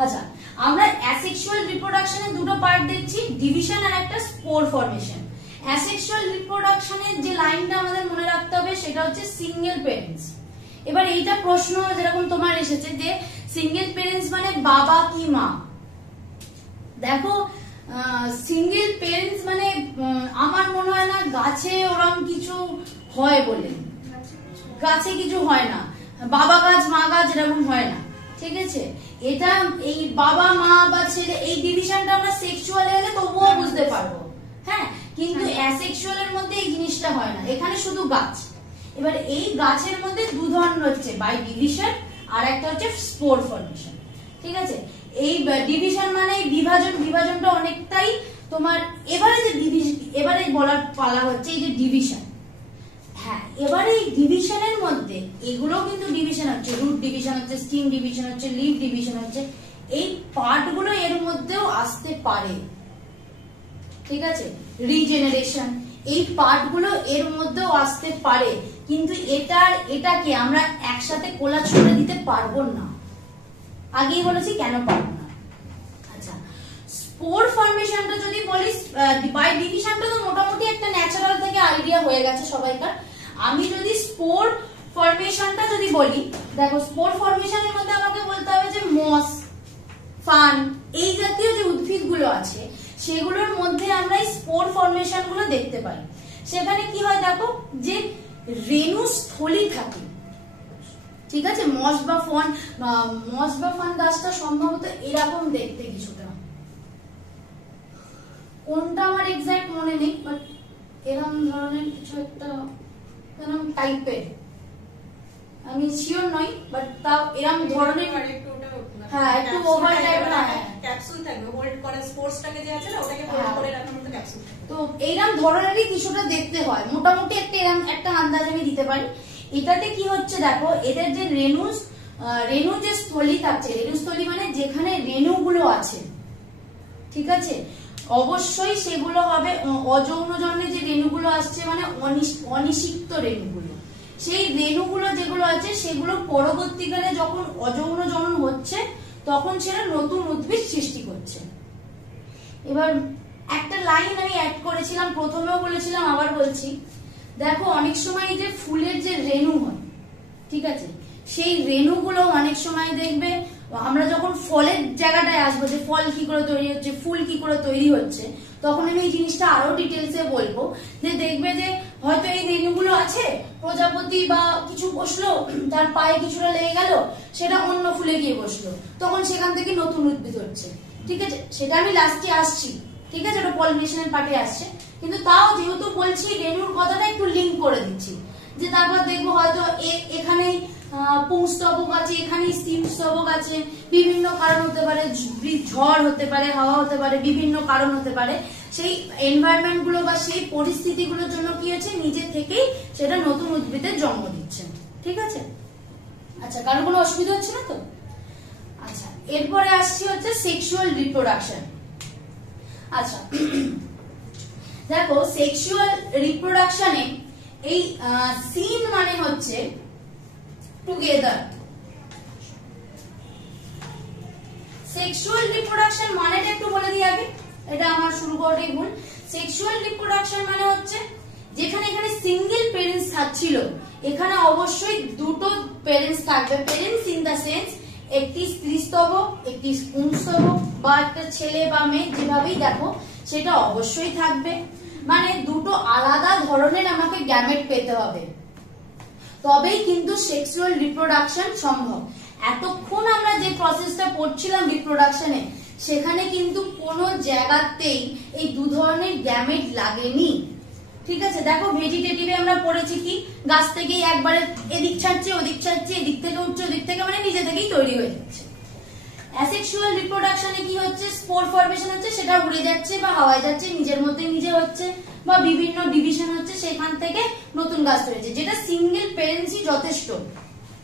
আচ্ছা, আমরা অ্যাসেক্সুয়াল রিপ্রোডাকশনে দুটো পার্ট দেখছি, ডিভিশন আর একটা স্পোর ফর্মেশন। অ্যাসেক্সুয়াল রিপ্রোডাকশনের যে লাইনটা আমাদের মনে রাখতে হবে সেটা হচ্ছে সিঙ্গেল প্যারেন্টস। এবার এইটা প্রশ্ন যেরকম তোমার এসেছে যে সিঙ্গেল প্যারেন্টস মানে বাবা কি মা। দেখো সিঙ্গেল প্যারেন্টস মানে আমার মনে হয় না গাছে ওরকম কিছু হয় বলে, গাছে কিছু হয় না, বাবা গাছ মা গাছ এরকম হয় না, ঠিক আছে। এটা এই বাবা মা বা ছেলে এই ডিভিশনটা আমরা সেক্সুয়াল হলে তবুও বুঝতে পারবো, হ্যাঁ, কিন্তু অ্যাসেক্সুয়ালের মধ্যে এই জিনিসটা হয় না, এখানে শুধু গাছ। এবার এই গাছের মধ্যে দু ধরনের হচ্ছে, বাই ডিভিশন আর একটা হচ্ছে স্পোর ফর্মেশন, ঠিক আছে। এই ডিভিশন মানে বিভাজন, বিভাজনটা অনেকটাই তোমার এবারে যে এবারে বলার পালা হচ্ছে এই যে ডিভিশন। হ্যাঁ, এবারে এই ডিভিশনের মধ্যে এগুলো কিন্তু ডিভিশন হচ্ছে, রুট ডিভিশন হচ্ছে, স্টিম ডিভিশন হচ্ছে, লিভ ডিভিশন হচ্ছে, এই পার্টগুলো এর মধ্যেও আসতে পারে, ঠিক আছে। রিজেনারেশন, এই পার্টগুলো এর মধ্যেও আসতে পারে, কিন্তু এটাকে আমরা একসাথে কোলাজ করে দিতে পারবো না। আগেই বলেছি কেন পারবো না। আচ্ছা, স্পোর ফর্মেশনটা যদি বলিস, বাই ডিভিশনটা তো মোটামুটি একটা ন্যাচারাল থেকে আইডিয়া হয়ে গেছে সবাইকার। আমি যদি স্পোর ফর্মেশনটা যদি বলি, দেখো স্পোর ফর্মেশনের মধ্যে আমাকে বলতে হবে যে মস, ফান, এই জাতীয় যে উদ্ভিদগুলো আছে সেগুলোর মধ্যে আমরা স্পোর ফর্মেশন গুলো দেখতে পাই। সেখানে কি হয় দেখো, যে রেণুস্থলী থাকে, ঠিক আছে। মস বা ফান গাছটা সম্ভবত এরকম দেখতে কিছুটা, কোনটা আমার এক্সাক্ট মনে নেই, বাট এরকম ধরনের কিছু একটা এরকম টাইপের, আমি শিওর নই, বাট তাও এরকম ধরনের, হ্যাঁ একটু ওভার টাইপের, ক্যাপসুল থাকবে, হোল্ড করে স্পোর্সটাকে যে আছে না ওটাকে হোল্ড করে রাখার মতো ক্যাপসুল। তো এইরকম ধরনেরই কিছুটা দেখতে হয়, মোটামুটি একটা আন্দাজ আমি দিতে পারি। এটাতে কি হচ্ছে দেখো, এদের যে রেণু যে স্থলী থাকছে, রেণুস্থলী মানে যেখানে রেণুগুলো আছে, ঠিক আছে, অবশ্যই সেগুলো হবে অযৌন জন্মে যে রেণুগুলো আসছে মানে অনিষিক্ত রেণুগুলো। সেই রেণুগুলো যেগুলো আছে সেগুলো পরবর্তীকালে যখন অযৌন জন্ম হচ্ছে তখন সেটা নতুন উদ্ভিদ সৃষ্টি করছে। এবার একটা লাইন আমি অ্যাড করেছিলাম, প্রথমেও বলেছিলাম আবার বলছি, দেখো অনেক সময় যে ফুলের যে রেণু হয়, ঠিক আছে, সেই রেণুগুলো অনেক সময় দেখবে আমরা যখন ফলের জায়গাটায় আসবো, যে ফল কি করে তৈরি হচ্ছে, ফুল কি করে তৈরি হচ্ছে, তখন আমি এই জিনিসটা আরো ডিটেলসে বলবো। যে দেখবে যে হয়তো এই রেণুগুলো আছে, প্রজাপতি বা কিছু বসলো, তার পায়ে কিছুটা লেগে গেল, সেটা অন্য ফুলে গিয়ে বসলো, তখন সেখান থেকে নতুন উদ্ভিদ হচ্ছে, ঠিক আছে। সেটা আমি লাস্টে আসছি, ঠিক আছে, ওটা পলিনেশনের পার্টে আসছে, কিন্তু তাও যেহেতু বলছি রেণুর কথাটা একটু লিঙ্ক করে দিচ্ছি। যে তারপর দেখবো হয়তো এখানে পুংস্তবক আছে, এখানে স্টিমস্তবক আছে, বিভিন্ন কারণ হতে পারে, ঝড় হতে পারে, হাওয়া হতে পারে, বিভিন্ন কারণ হতে পারে, সেই এনভায়রনমেন্ট গুলো বা সেই পরিস্থিতিগুলোর জন্য কি হচ্ছে, নিজে থেকেই সেটা নতুন উদ্ভিদের জন্ম দিচ্ছে, ঠিক আছে। আচ্ছা, আচ্ছা, কারণ কোনো অসুবিধা হচ্ছে না তো? আচ্ছা, এরপরে আসছি হচ্ছে সেক্সুয়াল রিপ্রোডাকশন। আচ্ছা, দেখো সেক্সুয়াল রিপ্রোডাকশনে এই সিন মানে হচ্ছে টুগেদার। সেক্সুয়াল রিপ্রোডাকশন মানেটা একটু বলে দিই আগে, এটা আমার শুরু করাটাই ভুল। সেক্সুয়াল রিপ্রোডাকশন মানে হচ্ছে যেখানে এখানে সিঙ্গেল পেরেন্টস থাকছিল, এখানে অবশ্যই দুটো পেরেন্টস থাকবে। পেরেন্টস ইন দা সেন্স একটি স্ত্রীস্তব, একটি পুংস্তব, বা একটা ছেলে বা মেয়ে যেভাবেই দেখো সেটা অবশ্যই থাকবে। মানে দুটো আলাদা ধরনের আমাকে গ্যামেট পেতে হবে, তবেই কিন্তু সেক্সুয়াল রিপ্রোডাকশন সম্ভব। এতক্ষণ আমরা যে প্রসেসটা পড়ছিলাম রিপ্রোডাকশনে, সেখানে কিন্তু কোনো জায়গাতেই এই দু ধরনের গ্যামেট লাগেনি। ঠিক আছে, দেখো ভেজিটেটিভে আমরা পড়েছি কি, গাছ থেকেই একবারে এদিক ছাড়ছে ওদিক ছাড়ছে, এদিক থেকে উঠছে ওদিক থেকে, মানে নিজে থেকেই তৈরি হয়ে যাচ্ছে। অ্যাসেক্সুয়াল রিপ্রোডাকশনে কি হচ্ছে, স্পোর ফরমেশন হচ্ছে, সেটা উড়ে যাচ্ছে বা হাওয়ায় যাচ্ছে, নিজের মধ্যে নিজে হচ্ছে, বা বিভিন্ন ডিভিশন হচ্ছে, সেখান থেকে নতুন গাছ তৈরি হচ্ছে, যেটা সিঙ্গেল পেরেন্টসই যথেষ্ট।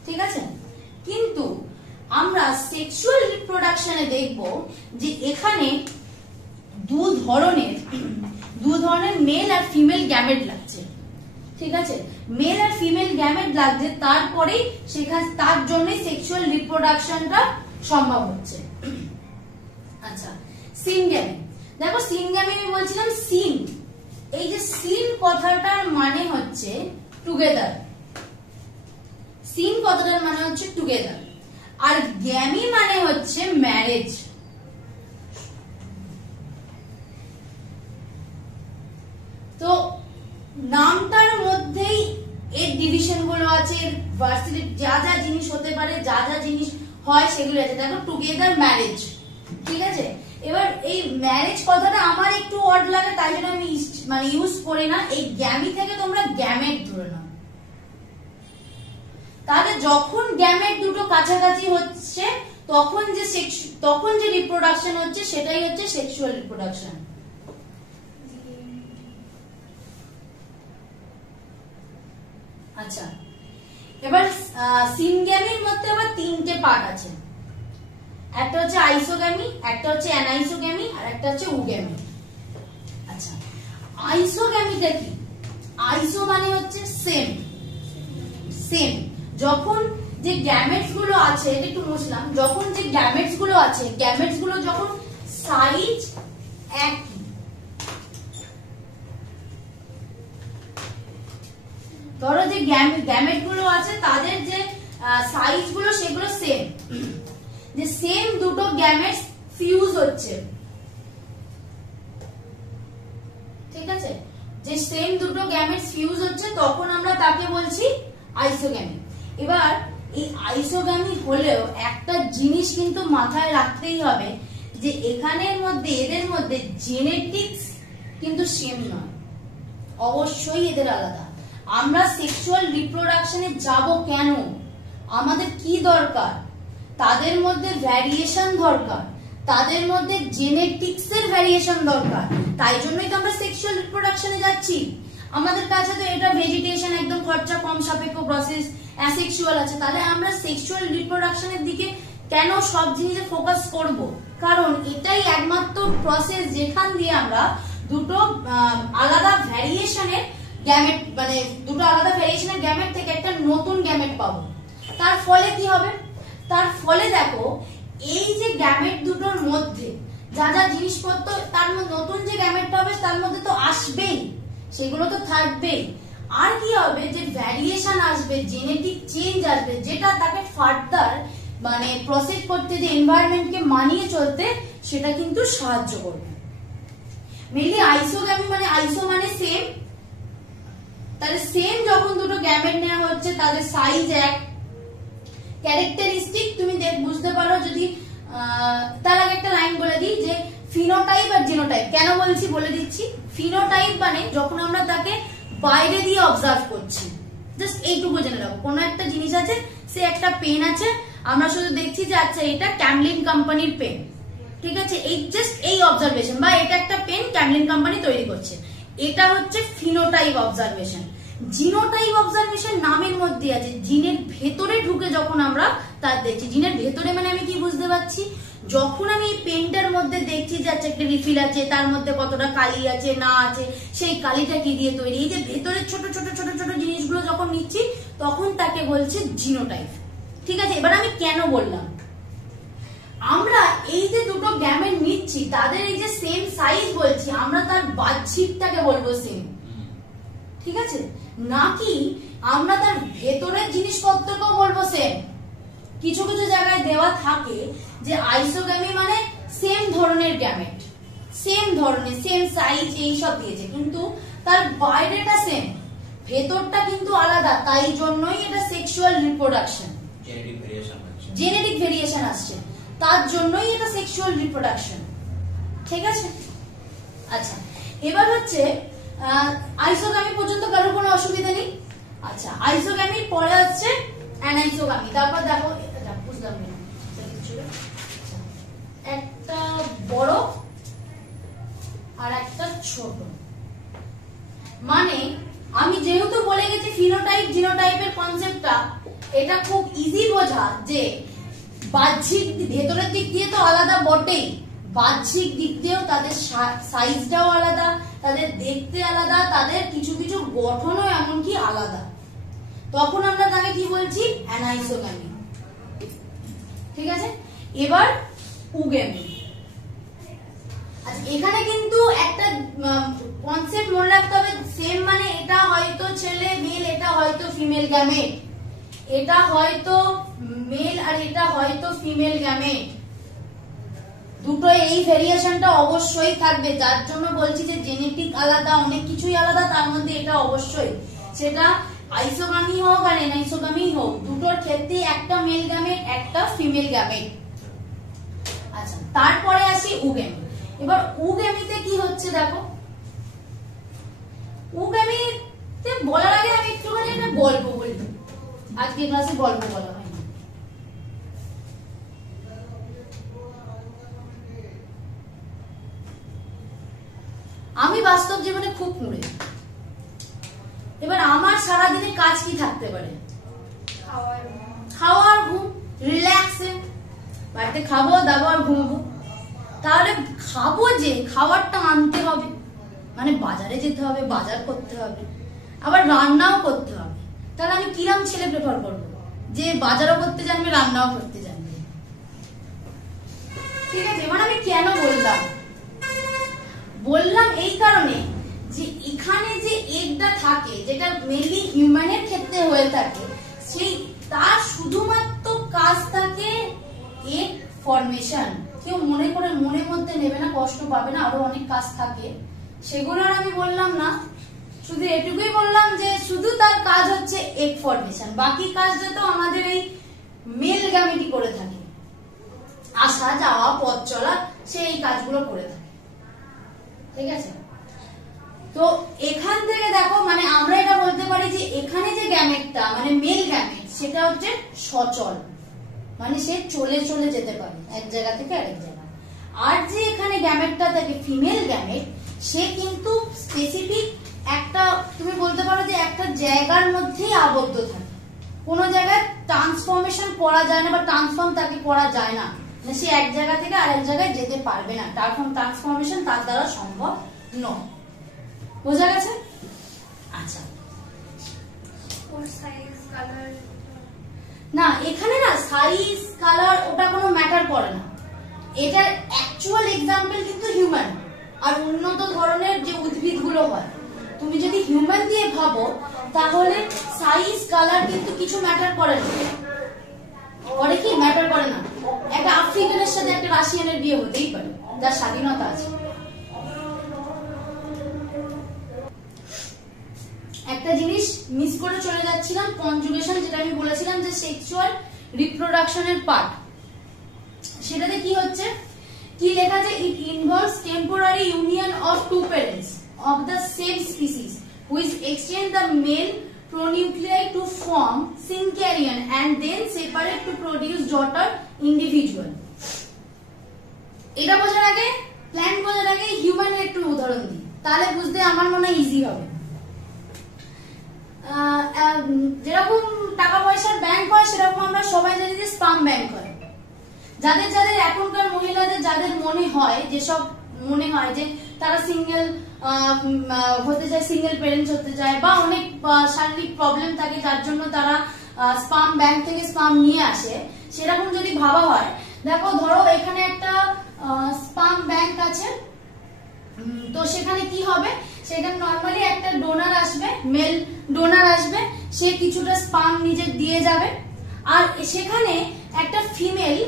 ঠিক আছে, কিন্তু আমরা সেক্সুয়াল রিপ্রোডাকশনে দেখব যে এখানে দু ধরনের মেল আর ফিমেল গ্যামেট লাগছে। ঠিক আছে, মেল আর ফিমেল গ্যামেট লাগছে, তারপরেই সেখানে তার জন্য সেক্সুয়াল রিপ্রোডাকশনটা সম্ভব হচ্ছে। আচ্ছা, সিনগ্যামি। দেখো সিনগ্যামি আমি বলছিলাম সিন, এই যে সিন কথাটার মানে হচ্ছে টুগেদার। সিন কথাটার মানে হচ্ছে টুগেদার, আর গ্যামি মানে হচ্ছে ম্যারেজ। তো নামটার মধ্যেই এর ডিভিশন গুলো আছে, ভার্সিটি যা যা জিনিস হতে পারে, যা যা জিনিস হয় সেগুলো আছে। দেখো টুগেদার ম্যারেজ। ঠিক আছে, এবার এই ম্যারেজ কথাটা আমার একটু অড লাগে, তাই জন্য আমি মানে ইউজ করি না। এই গ্যামি থেকে তোমরা গ্যামেট ধরে নাও। তাহলে যখন গ্যামেট দুটো কাছাকাছি হচ্ছে তখন যে রিপ্রোডাকশন হচ্ছে সেটাই হচ্ছে সেক্সুয়াল রিপ্রোডাকশন। আচ্ছা, এবার সিনগ্যামির মধ্যে আবার তিনটে পার্ট আছে। একটা হচ্ছে আইসোগ্যামি, একটা হচ্ছে অ্যানাইসোগ্যামি, আর একটা হচ্ছে উগ্যামি। আচ্ছা, আইসোগ্যামিটা কি? আইসো মানে হচ্ছে সেম। যখন যে গ্যামেটস গুলো আছে, এটা একটু মুছলাম, যখন যে গ্যামেটস গুলো আছে, গ্যামেটস গুলো যখন সাইজ একই, ধরো যে গ্যামেট গুলো আছে তাদের যে সাইজ গুলো সেগুলো সেম, যে সেম দুটো গ্যামেটস ফিউজ হচ্ছে। ঠিক আছে, যে সেম দুটো গ্যামেটস ফিউজ হচ্ছে তখন আমরা তাকে বলছি আইসোগ্যামি। এবার এই আইসোগ্যামি হলেও একটা জিনিস কিন্তু মাথায় রাখতেই হবে, যে এখানের মধ্যে এদের মধ্যে জেনেটিক্স কিন্তু সেম নয়, অবশ্যই এদের আলাদা। আমরা সেক্সুয়াল রিপ্রোডাকশনে যাব কেন, আমাদের কি দরকার, তাদের মধ্যে ভ্যারিয়েশন দরকার, তাদের মধ্যে জেনেটিক্সের ভ্যারিয়েশন দরকার, তাই জন্যই তো আমরা সেক্সুয়াল রিপ্রোডাকশনে যাচ্ছি। আমাদের কাছে তো এটা ভেজিটেশন একদম খরচা কম সাপেক্ষ প্রসেস, অ্যাসেক্সুয়াল আছে, তাহলে আমরা সেক্সুয়াল রিপ্রোডাকশনের দিকে কেন সব জিনিসে ফোকাস করব? কারণ এটাই একমাত্র প্রসেস যেখান দিয়ে আমরা দুটো আলাদা ভ্যারিয়েশনের গ্যামেট, মানে দুটো আলাদা ভ্যারিয়েশনের গ্যামেট থেকে একটা নতুন গ্যামেট পাবো। তার ফলে কি হবে? তার ফলে দেখো এই যে গ্যামেট দুটোর মধ্যে যা যা জিনিসপত্র, তার নতুন যে গ্যামেটটা হবে তার মধ্যে তো আসবেই, সেগুলো তো থাকবেই। আর কি হবে, যে ভ্যারিয়েশন আসবে, জেনেটিক চেঞ্জ আসবে, যেটা তাকে ফার্দার মানে প্রসেস করতে, যে এনভায়রনমেন্টকে মানিয়ে চলতে, সেটা কিন্তু সাহায্য করবে। মেনলি আইসোগ্যামি মানে আইসো মানে সেম, তাহলে সেম যখন দুটো গ্যামেট নেওয়া হচ্ছে তাদের সাইজ এক, ক্যারেক্টারিস্টিক তুমি বুঝতে পারো। যদি তার আগে একটা লাইন বলে দিই, যে ফিনোটাইপ আর জিনোটাইপ কেন বলছি বলে দিচ্ছি। ফিনোটাইপ মানে যখন আমরা তাকে বাইরে দিয়ে অবজার্ভ করছি, জাস্ট এইটুকু জেনে রাখো, কোনো একটা জিনিস আছে, সে একটা পেন আছে, আমরা শুধু দেখছি যে আচ্ছা এটা ক্যামলিন কোম্পানির পেন, ঠিক আছে, এই জাস্ট এই অবজারভেশন, বা এটা একটা পেন ক্যামলিন কোম্পানি তৈরি করছে, এটা হচ্ছে ফিনোটাইপ অবজারভেশন। জিনোটাইপ অবজারভেশন নামের মধ্যে আছে, জিনের ভেতরে ঢুকে যখন আমরা তার দেখছি। জিনের ভেতরে মানে আমি কি বুঝতে পারছি, যখন আমি এই পেনটার মধ্যে দেখছি যে আচ্ছা একটা রিফিল আছে, তার মধ্যে কতটা কালি আছে না আছে, সেই কালিটা কি দিয়ে তৈরি, এই যে ভেতরের ছোট ছোট ছোট ছোট জিনিসগুলো যখন নিচ্ছি তখন তাকে বলছে জিনোটাইপ। ঠিক আছে, এবার আমি কেন বললাম, আমরা এই যে দুটো গ্যামেট নিচ্ছি তাদের এই যে সেম সাইজ বলছি, আমরা তার বাহ্যিকটাকে বলবো সেম। ঠিক আছে, নাকি আমরা তার ভেতরের জিনিসপত্রকেও বলবো সেম। কিছু কিছু জায়গায় দেওয়া থাকে যে আইসোগ্যামি মানে সেম ধরনের গ্যামেট, সেম ধরনের সেম সাইজ এইসব দিয়েছে, কিন্তু তার বাইরেটা সেম, ভেতরটা কিন্তু আলাদা, তাই জন্যই এটা সেক্সুয়াল রিপ্রোডাকশন, জেনেটিক ভেরিয়েশন আসছে, তার জন্যই এটা সেক্সুয়াল রিপ্রোডাকশন। ঠিক আছে, আচ্ছা এবার হচ্ছে আইসোগামি পর্যন্ত কারোর কোনো অসুবিধা নেই। আচ্ছা, আইসোগামি পরে হচ্ছে অ্যানাইসোগামি। তারপর দেখো এটা বুঝলাম না, একটা বড় আর একটা ছোট, মানে আমি যেহেতু বলে গেছি ফিনোটাইপ জিনোটাইপের কনসেপ্টটা, এটা খুব ইজি বোঝা যে বাহ্যিক ভেতরের দিক দিয়ে তো আলাদা বটেই, বাহ্যিক দিক দিয়েও তাদের সাইজটাও আলাদা, তাদের দেখতে আলাদা, তাদের কিছু কিছু গঠনও এমনকি আলাদা, তখন আমরা তাকে কি বলছি, অ্যানাইসোগামি। ঠিক আছে, এবার উগ্যামি। আচ্ছা, এখানে কিন্তু একটা কনসেপ্ট মনে রাখতে হবে, সেম মানে এটা হয়তো ছেলে মেল, এটা হয়তো ফিমেল গ্যামেট, এটা হয়তো মেল আর এটা হয়তো ফিমেল গ্যামেট, দুটো এই ভেরিয়েশনটা অবশ্যই থাকবে। যার জন্য বলছি যে জেনেটিক আলাদা, অনেক কিছুই আলাদা, তার মধ্যে এটা অবশ্যই, সেটা আইসোগামি হোক আর এনাইসোগামি হোক, দুটোর ক্ষেত্রে একটা মেল গ্যামেট একটা ফিমেল গ্যামেট। আচ্ছা, তারপরে আসি উগ্যামি। এবার উগ্যামিতে কি হচ্ছে দেখো, উগ্যামিতে বলার আগে আমি একটুখানি একটা গল্প বলি, আজকে ক্লাসে গল্প বলা হয়নি। আমি বাস্তব জীবনে খুব কুঁড়ে, এবার আমার সারাদিনে কাজ কি থাকতে পারে, খাওয়া আর ঘুম, রিল্যাক্সে বাড়িতে খাবো দাবো আর ঘুমবো। তাহলে খাবো যে খাবারটা আনতে হবে, মানে বাজারে যেতে হবে, বাজার করতে হবে, আবার রান্নাও করতে হবে, তাহলে আমি কিরম ছেলে প্রেফার করবো, যে বাজারও করতে জানবে রান্নাও করতে জানবে। ঠিক আছে, এবার আমি কেন বললাম এই কারণে যে এখানে যে এগটা থাকে, যেটা মেনলি হিউম্যানের ক্ষেত্রে হয়ে থাকে, সেই তার শুধুমাত্র কাজ থাকে এগ ফরমেশন। কেউ মনে করে মনের মধ্যে নেবে না, কষ্ট পাবে না, আরো অনেক কাজ থাকে, সেগুলো আর আমি বললাম না, শুধু এটুকুই বললাম যে শুধু তার কাজ হচ্ছে এগ ফরমেশন, বাকি কাজটা তো আমাদের এই মেল গ্যামেটই করে থাকে, আসা যাওয়া পথ চলা, সেই কাজগুলো করে থাকে। ঠিক আছে, তো এখান থেকে দেখো, মানে আমরা এটা বলতে পারি যে এখানে যে গ্যামেটটা মানে মেল গ্যামেট, সেটা হচ্ছে সচল, মানে সে চলে চলে যেতে পারে এক জায়গা থেকে আরেক জায়গায়। আর যে এখানে গ্যামেটটা থাকে ফিমেল গ্যামেট, সে কিন্তু স্পেসিফিক একটা, তুমি বলতে পারো যে একটা জায়গার মধ্যেই আবদ্ধ থাকে, কোনো জায়গায় ট্রান্সফরমেশন করা যায় না বা ট্রান্সফর্ম তাকে করা যায় না, সে এক জায়গা থেকে আরেক জায়গায় যেতে পারবে না, ট্রান্সফরমেশন তার দ্বারা সম্ভব নয়। বোঝা গেছে? আচ্ছা, না এখানে না সাইজ কালার ওটা কোনো ম্যাটার করে না, এটার অ্যাকচুয়াল এক্সাম্পল কিন্তু হিউম্যান আর উন্নত ধরনের যে উদ্ভিদগুলো হয়। তুমি যদি হিউম্যান দিয়ে ভাবো তাহলে সাইজ কালার কিন্তু কিছু ম্যাটার করে না, করে কি ম্যাটার করে না? একটা আফ্রিকানের সাথে একটা রাশিয়ানের বিয়ে হতেই পারে, যার স্বাধীনতা আছে। একটা জিনিস মিস করে চলে যাচ্ছিলাম, কনজুগেশন, যেটা আমি বলেছিলাম যে সেক্সুয়াল রিপ্রোডাকশনের পার্ট, সেটাতে কি হচ্ছে, কি লেখা আছে, it involves temporary union of two parents of the same species which exchange the male pronuclei to form syncytium and then separate to produce daughter individual. এটা বোঝার আগে, প্ল্যান্ট বোঝার আগে হিউম্যানের একটু উদাহরণ দিই, তাহলে বুঝতে আমার মনে হয় ইজি হবে। যেরকম টাকা পয়সার ব্যাংক হয় সেরকম আমরা সবাই জানি যে স্পাম ব্যাংক হয়। যাদের যাদের এখনকার মহিলাদের যাদের মনে হয় যেসব মনে হয় যে তারা সিঙ্গেল হতে চায়, সিঙ্গেল প্যারেন্টস হতে চায়, বা অনেক শারীরিক প্রবলেম থাকে যার জন্য তারা স্পাম ব্যাংক থেকে স্পাম নিয়ে আসে, সেরকম যদি ভাবা হয়, দেখো ধরো এখানে একটা স্পাম ব্যাংক আছে, তো সেখানে কি হবে, সেখানে নরমালি একটা ডোনার আসবে, মেল ডোনার আসবে, সে কিছুটা স্পাম নিজে দিয়ে যাবে, আর সেখানে একটা ফিমেল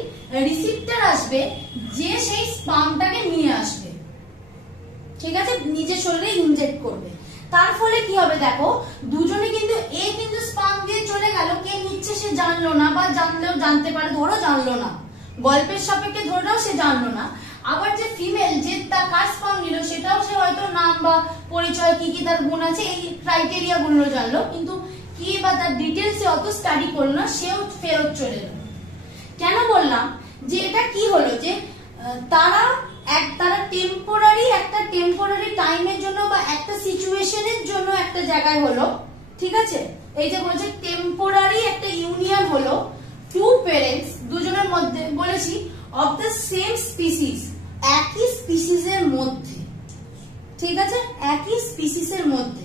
রিসিপ্টার আসবে যে সেই স্পামটাকে নিয়ে আসবে, ঠিক আছে, নিজের শরীরে ইনজেক্ট করবে। তার ফলে কি হবে দেখো, দুজনে কিন্তু কিন্তু স্পাম দিয়ে চলে গেল, কে নিচ্ছে সে জানলো না, বা জানলেও জানতে পারে, ধরো জানলো না, গল্পের সাপেক্ষে ধরেও সে জানলো না। আবার যে ফিমেল যে তার কার স্পাম নিল সেটাও সে হয়তো নাম বা পরিচয় কি কি তার গুণ আছে এই ক্রাইটেরিয়া গুলো জানলো, কিন্তু কি বা তার ডিটেলসে অত স্টাডি করলো না, সেও ফেরত চলে গেল। কেন বললাম যে এটা কি হলো, যে তারা একটা টেম্পোরারি টাইমের জন্য বা একটা সিচুয়েশনের জন্য একটা জায়গায় হলো, ঠিক আছে, এই যে বলছে টেম্পোরারি একটা ইউনিয়ন হলো, টু প্যারেন্টস দুজনের মধ্যে, বলেছি অফ দ্য সেম স্পিসিস, একই স্পিসিসের মধ্যে, ঠিক আছে, একই স্পিসিসের মধ্যে।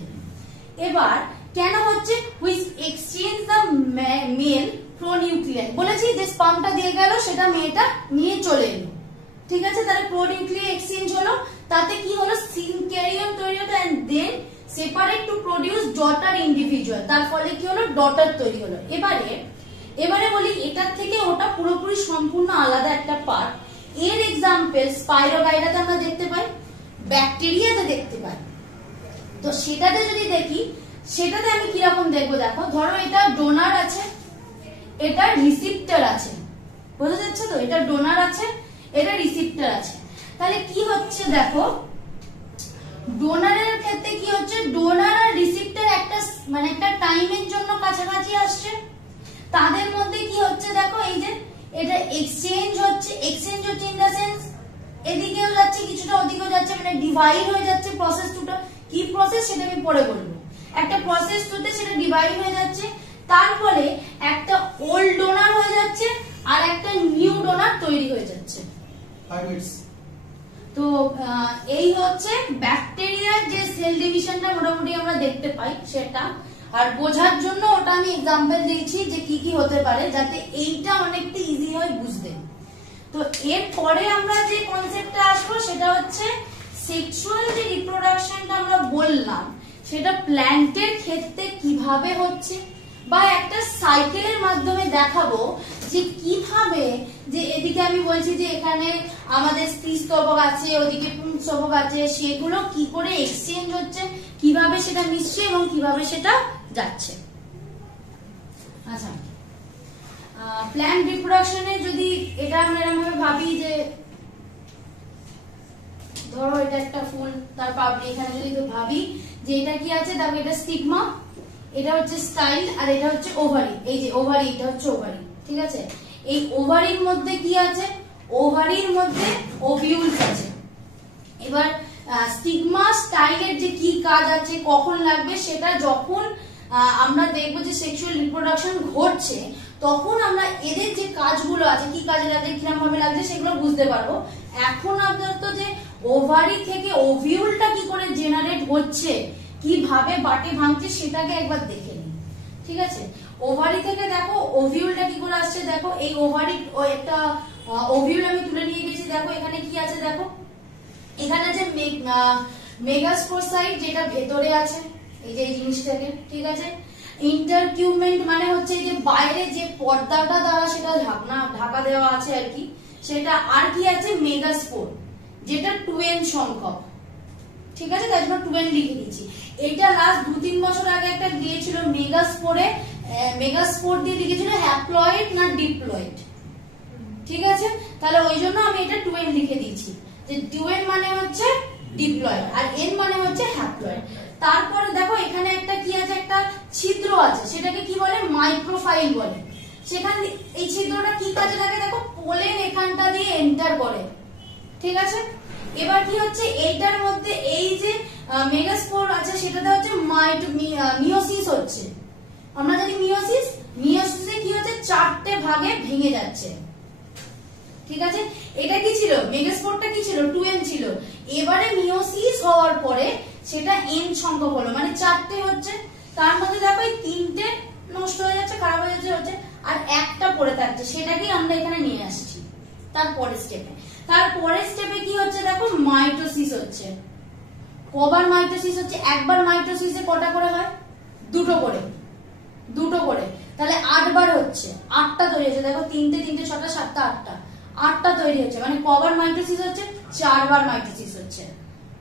এবার কেন হচ্ছে, হুইচ এক্সচেঞ্জ দ্য মেল প্রোনিউক্লিয়ার, বলেছি যে স্পামটা দিয়ে গেল, সেটা মেয়েটা নিয়ে চলে এলো, ঠিক আছে, তাহলে প্রোনিউক্লিয়ার এক্সচেঞ্জ হলো, তাতে কি হলো, সিনক্যারিয়ন তৈরি হলো, and then separate to produce daughter individual, তার ফলে কি হলো, ডটার তৈরি হলো। এবারে বলি এটার থেকে ওটা পুরোপুরি সম্পূর্ণ আলাদা একটা পার্ট। এর এক্সাম্পল স্পাইরোগাইডাতে আমরা দেখতে পাই, ব্যাকটেরিয়াতে দেখতে পাই। তো সেটাতে যদি দেখি, সেটাতে আমি কিরকম দেখবো, দেখো ধরো এটা ডোনার আছে, এটা রিসিপ্টার আছে, বোঝা যাচ্ছে তো, এটা ডোনার আছে, এটা রিসিপ্টার আছে। তাহলে কি হচ্ছে দেখো, ডোনারের ক্ষেত্রে কি হচ্ছে, ডোনার আর রিসিপ্টার একটা টাইমের জন্য কাছাকাছি আসছে, তাদের মধ্যে কি হচ্ছে দেখো, এই যে এটা এক্সচেঞ্জ হচ্ছে ইন দা সেন্স এদিকেও যাচ্ছে কিছুটা, ওদিকেও যাচ্ছে, মানে ডিভাইড হয়ে যাচ্ছে প্রসেস টুটা। কি প্রসেস সেটা আমি পরে বলবো, একটা প্রসেস টুতে সেটা ডিভাইড হয়ে যাচ্ছে, তার ফলে একটা ওল্ড ডোনার হয়ে যাচ্ছে আর একটা নিউ ডোনার তৈরি হয়ে যাচ্ছে। তো এই হচ্ছে ব্যাকটেরিয়ার যে সেল ডিভিশনটা মোটামুটি আমরা দেখতে পাই সেটা, আর বোঝার জন্য ওটা আমি এক্সাম্পল দিয়েছি যে কি কি হতে পারে, যাতে এইটা অনেকটা ইজি হয় বুঝতে। তো এর পরে আমরা যে কনসেপ্টটা আসবো সেটা হচ্ছে সেক্সুয়াল যে রিপ্রোডাকশনটা আমরা বললাম, সেটা প্ল্যান্টের ক্ষেত্রে কিভাবে হচ্ছে, বা একটা সাইকেলের মাধ্যমে দেখাবো যে কিভাবে, যে এদিকে আমি বলছি যে এখানে আমাদের স্ত্রীস্তবক আছে, ওদিকে পুংস্তবক আছে, সেগুলো কি করে এক্সচেঞ্জ হচ্ছে, কিভাবে সেটা মিশছে এবং কিভাবে সেটা যাচ্ছে। আচ্ছা, প্ল্যান্ট রিপ্রোডাকশনে যদি এটা আমরা এরকম ভাবি যে ধরো এটা একটা ফুল, তার পাপড়ি, এখানে যদি ভাবি যে এটা কি আছে, দেখো এটা স্টিগমা, এটা হচ্ছে স্টাইল, আর এটা হচ্ছে ওভারি, এই যে ওভারি, এটা হচ্ছে ওভারি, ঠিক আছে। এই ওভারির মধ্যে কি আছে, ওভারির মধ্যে ওভিউলস আছে। এবার স্টিগমা স্টাইলের যে কি কাজ আছে, কখন লাগবে, সেটা যখন আমরা দেখবো যে সেক্সুয়াল রিপ্রোডাকশন ঘটছে, তখন আমরা এদের যে কাজগুলো আছে, কি কাজে লাগছে, কিরকম ভাবে লাগছে, সেগুলো বুঝতে পারবো। এখন আপাতত যে ওভারি থেকে ওভিউলটা কি করে জেনারেট হচ্ছে, কিভাবে বাটে ভাঙছে, সেটাকে একবার দেখে নিই, ঠিক আছে। ওভারি থেকে দেখো ওভিউলটা কি করে আসছে, দেখো এই ওভারি একটা ওভিউল আমি তুলে নিয়ে গেছি, দেখো এখানে কি আছে, দেখো এখানে যে মেগাস্পোসাইট যেটা ভেতরে আছে, এই যে এই জিনিসটাকে, ঠিক আছে। ইন্টারকিউমেন্ট মানে হচ্ছে যে বাইরে যে পর্দাটা দ্বারা সেটা ঢাকা দেওয়া আছে আর কি, সেটা। আর কি আছে, মেগাস্পোর, যেটা 2n সংখ্যক, ঠিক আছে, তাই জন্য 2n লিখে দিচ্ছি। এটা লাস্ট 2-3 বছর আগে একটা দিয়েছিল মেগাস্পোর দিয়ে লিখেছিল হ্যাপ্লয়েড না ডিপ্লয়েড, ঠিক আছে, তাহলে ওই জন্য আমি এটা 2n লিখে দিচ্ছি, যে 2n মানে হচ্ছে ডিপ্লয়েড আর n মানে হচ্ছে হ্যাপ্লয়েড। তারপরে দেখো এখানে একটা কি আছে, একটা ছিদ্র আছে, সেটাকে কি বলে, মাইক্রোফাইল বলে। সেখানে এই ছিদ্রটা কি কাজে লাগে, দেখো পোলেন এখানটা দিয়ে এন্টার করে, ঠিক আছে। এবার কি হচ্ছে, এইটার মধ্যে এই যে মেগাস্পোর আছে সেটাতে হচ্ছে মিয়োসিস হচ্ছে। আমরা জানি মিয়োসিসে কি হচ্ছে, 4টে ভাগে ভেঙে যাচ্ছে। ঠিক আছে, এটা কি ছিল, মেগাস্পোরটা কি ছিল, 2n ছিল। এবারে মিয়োসিস হওয়ার পরে সেটা n সংখ্যক হলো, মানে 4টে হচ্ছে। তার মধ্যে দেখো এই 3টে নষ্ট হয়ে যাচ্ছে, খারাপ হয়ে যাচ্ছে, আর একটা পড়ে থাকছে, সেটাকেই আমরা এখানে নিয়ে আসছি তারপরের স্টেপে কি হচ্ছে দেখো, মাইটোসিস হচ্ছে। কবার মাইটোসিস হচ্ছে, একবার মাইটোসিসে কটা করে হয়, দুটো করে, তাহলে 8 বার হচ্ছে, 8টা তৈরি হচ্ছে। দেখো 3টে 3টে 6টা 7টা 8টা, 8টা তৈরি হচ্ছে, মানে কবার মাইটোসিস হচ্ছে, 4 বার মাইটোসিস হচ্ছে।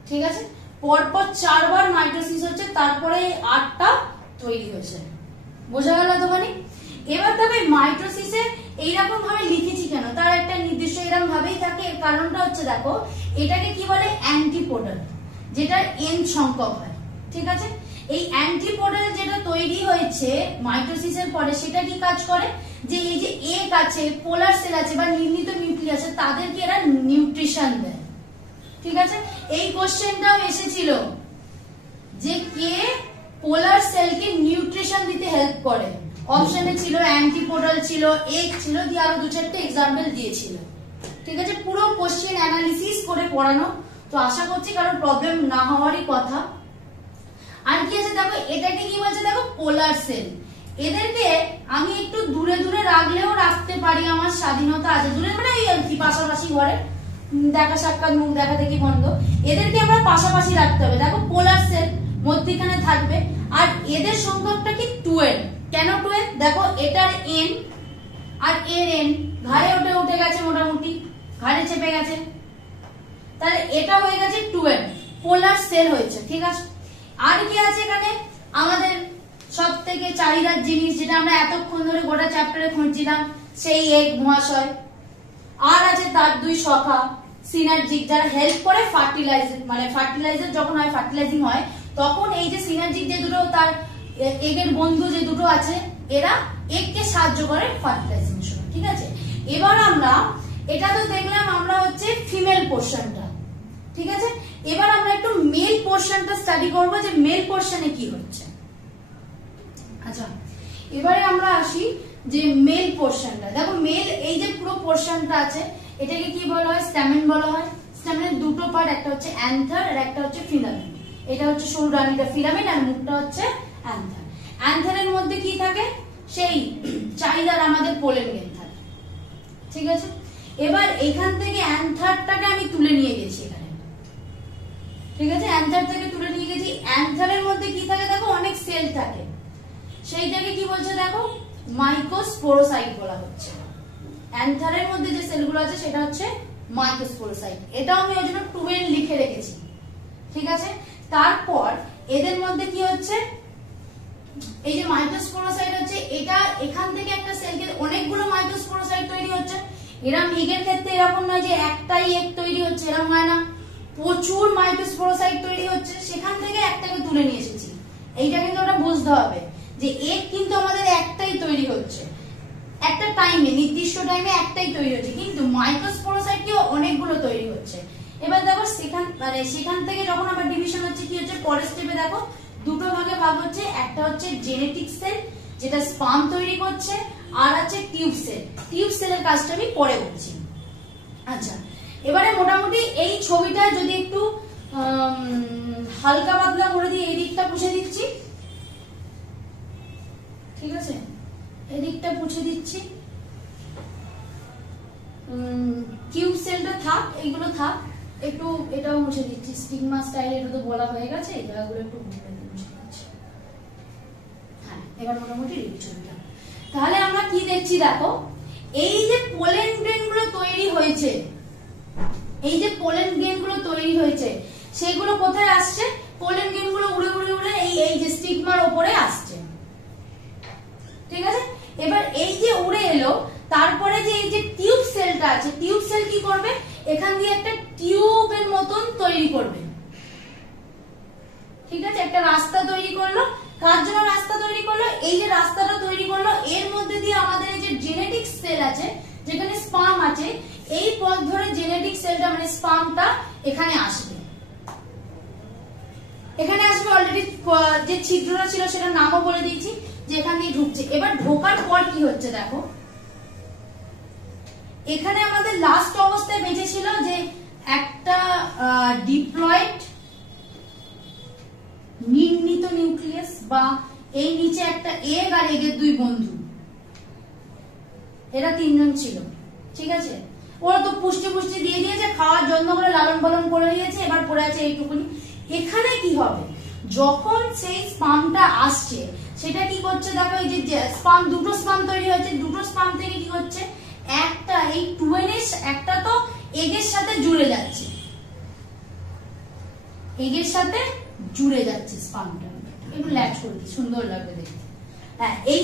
ঠিক আছে, পরপর 4 বার মাইটোসিস হচ্ছে, তারপরে 8টা তৈরি হয়েছে। বোঝা গেল তো? মানে এবার তবে মাইটোসিসে এইরকম ভাবে লিখেছি কেন, তার একটা নির্দিষ্ট এরকম ভাবেই থাকে। এর কারণটা হচ্ছে দেখো, এটাকে কি বলে, অ্যান্টিপোডাল, যেটা n সংখ্যক হয়। ঠিক আছে, এই অ্যান্টিপোডাল যেটা তৈরি হয়েছে মাইটোসিসের পরে, সেটা কি কাজ করে, যে এই যে এগ আছে, পোলার সেল আছে বা নির্মিত নিউক্লিয়াস আছে, তাদেরকে এরা নিউট্রিশন দেয়। ঠিক আছে, এই কোশ্চেনটাও এসেছিল যে কে পোলার সেলকে নিউট্রিশন দিতে হেল্প করে। অপশনে ছিল অ্যান্টিপোডাল, ছিল এগ, ছিল দিয়ে আরো 2-4টে এক্সাম্পল দিয়েছিল। ঠিক আছে, পুরো কোশ্চেন অ্যানালিসিস করে পড়ানো, তো আশা করছি কারো প্রবলেম না হওয়ারই কথা। আর কি আছে দেখো, এটাকে কি বলছে দেখো, পোলার সেল। এদেরকে আমি একটু দূরে দূরে রাখলেও রাখতে পারি, আমার স্বাধীনতা আছে। দূরে মানে এই আর কি, পাশাপাশি ঘরে দেখা সাক্ষাৎ, মুখ দেখা দেখি বন্ধ, এদেরকে আমরা পাশাপাশি রাখতে হবে। দেখো পোলার সেল মধ্যখানে থাকবে, আর এদের সংখ্যাটা কি 2n। কেন 2n, দেখো এটার n আর এর n ঘাড়ে উঠে গেছে, মোটামুটি ঘাড়ে চেপে গেছে, তাহলে এটা হয়ে গেছে 2n, পোলার সেল হয়েছে। ঠিক আছে, আর কি আছে এখানে, আমাদের সব থেকে চাহিদার জিনিস, যেটা আমরা এতক্ষণ ধরে গোটা চ্যাপ্টারে খুঁজছিলাম, সেই এগ মহাশয়। আর আছে তার 2 সখা সিনার্জিক, যারা হেল্প করে ফার্টিলাইজার যখন হয়, ফার্টিলাইজিং হয়, তখন এই যে সিনার্জিক যে দুটো তার এগের বন্ধু যে দুটো আছে, এরা এগকে সাহায্য করে ফার্টিলাইজিং সময়। ঠিক আছে, এবার আমরা এটা তো দেখলাম আমরা হচ্ছে ফিমেল পোর্শনটা। ঠিক আছে, এবার আমরা একটু মেল পোর্শনটা স্টাডি করব, যে মেল পোর্শনে কি হচ্ছে। আচ্ছা, এবারে আমরা আসি যে মেল পোর্শনটা। দেখো মেল, এই যে পুরো পোর্শনটা আছে, এটাকে কি বলা হয়, স্ট্যামেন বলা হয়। স্ট্যামেনের দুটো পার্ট, একটা হচ্ছে অ্যান্থার আর একটা হচ্ছে ফিলামেন্ট। এটা হচ্ছে সরু ডানিটা ফিলামেন্ট, আর মুখটা হচ্ছে অ্যান্থার। অ্যান্থারের মধ্যে কি থাকে, সেই চাহিদার আমাদের পোলেন গ্রেন থাকে। ঠিক আছে, এবার এখান থেকে অ্যান্থারটাকে আমি তুলে নিয়ে গেছি এখানে। ঠিক আছে, অ্যান্থার থেকে তুলে নিয়ে গেছি। অ্যান্থারের মধ্যে কি থাকে দেখো, অনেক সেল থাকে, সেইটাকে কি বলছে দেখো, মাইকোস্পোরোসাইট বলা হচ্ছে। অ্যান্থারের মধ্যে যে সেলগুলো আছে সেটা হচ্ছে মাইকোস্পোরোসাইট। এটাও আমি ওই জন্য 2n লিখে রেখেছি। ঠিক আছে, তারপর এদের মধ্যে কি হচ্ছে, এই যে মাইটোস্পোরোসাইট হচ্ছে, এটা এখান থেকে একটা সেলকে অনেকগুলো মাইটোস্পোরোসাইট তৈরি হচ্ছে। এরকম এগের ক্ষেত্রে এরকম নয় যে একটাই এগ তৈরি হচ্ছে, এরকম হয় না, প্রচুর মাইটোস্পোরোসাইট তৈরি হচ্ছে, সেখান থেকে একটাকে তুলে নিয়ে এসেছি। এইটা কিন্তু ওটা বুঝতে হবে যে এগ কিন্তু আমাদের একটাই তৈরি হচ্ছে, একটা টাইমে, নির্দিষ্ট টাইমে একটাই তৈরি হচ্ছে, কিন্তু মাইক্রোস্পোরোসাইট কি অনেকগুলো তৈরি হচ্ছে। এবার দেখো সেখান থেকে যখন আবার ডিভিশন হচ্ছে, কি হচ্ছে পরের স্টেপে দেখো, দুটো ভাগে ভাগ হচ্ছে। একটা হচ্ছে জেনেটিক সেল, যেটা স্পার্ম তৈরি করছে, আর আছে টিউব সেল। টিউব সেলের কাজটা আমি পরে করছি। আচ্ছা, এবারে মোটামুটি এই ছবিটা যদি একটু হালকা পাতলা করে দিই, এই দিকটা পুছে দিচ্ছি। ঠিক আছে, এদিকটা পুছে দিচ্ছি। কিউব সেলটা থাক, এইগুলো থাক, একটু এটাও মুছে দিচ্ছি। স্টিগমা স্টাইল এটা তো বলা হয়ে গেছে, এই জায়গাগুলো একটু মুছে দিচ্ছি। হ্যাঁ, এবার মোটামুটি রেডি ছবিটা। তাহলে আমরা কি দেখছি দেখো, এই যে পোলেন গ্রেন গুলো তৈরি হয়েছে, এই যে পোলেন গ্রেন গুলো তৈরি হয়েছে, সেগুলো কোথায় আসছে, পোলেন গ্রেন গুলো উড়ে উড়ে উড়ে এই যে স্টিগমার উপরে আসছে। ঠিক আছে, এবার এই যে উড়ে এলো, তারপরে যে এই যে টিউব সেলটা আছে, টিউব সেল কি করবে, এখান দিয়ে একটা টিউবের মতন তৈরি করবে। ঠিক আছে, একটা রাস্তা তৈরি করলো। কার জন্য রাস্তা তৈরি করলো, এই যে রাস্তাটা তৈরি করলো, এর মধ্যে দিয়ে আমাদের এই যে জেনেটিক সেল আছে, যেখানে স্পার্ম আছে, এই পথ ধরে জেনেটিক সেলটা মানে স্পার্মটা এখানে আসবে। এখানে আসবে অলরেডি যে ছিদ্রটা ছিল সেটার নামও বলে দিয়েছি যে এখান দিয়ে ঢুকছে। এবার ঢোকার পর কি হচ্ছে দেখো, এখানে আমাদের লাস্ট অবস্থায় বেঁচে ছিল যে একটা ডিপ্লয়েড নির্মিত নিউক্লিয়াস, বা এই নিচে একটা এগ আর এগের দুই বন্ধু, এরা তিনজন ছিল। ঠিক আছে, ওরা তো পুষ্টি পুষ্টি দিয়ে দিয়েছে, খাওয়ার যত্ন করে লালন পালন করে দিয়েছে, এবার পড়ে আছে এইটুকুনি। এখানে কি হবে, যখন সেই স্পামটা আসছে সেটা কি করছে দেখো, এই যে স্পাম, দুটো স্পাম তৈরি হয়েছে, দুটো স্পাম থেকে কি হচ্ছে, একটা এই 2n একটা তো এগের সাথে জুড়ে যাচ্ছে, এগের সাথে জুড়ে যাচ্ছে স্পামটা, একটু ল্যাচ করে দিই, সুন্দর লাগবে দেখতে। হ্যাঁ, এই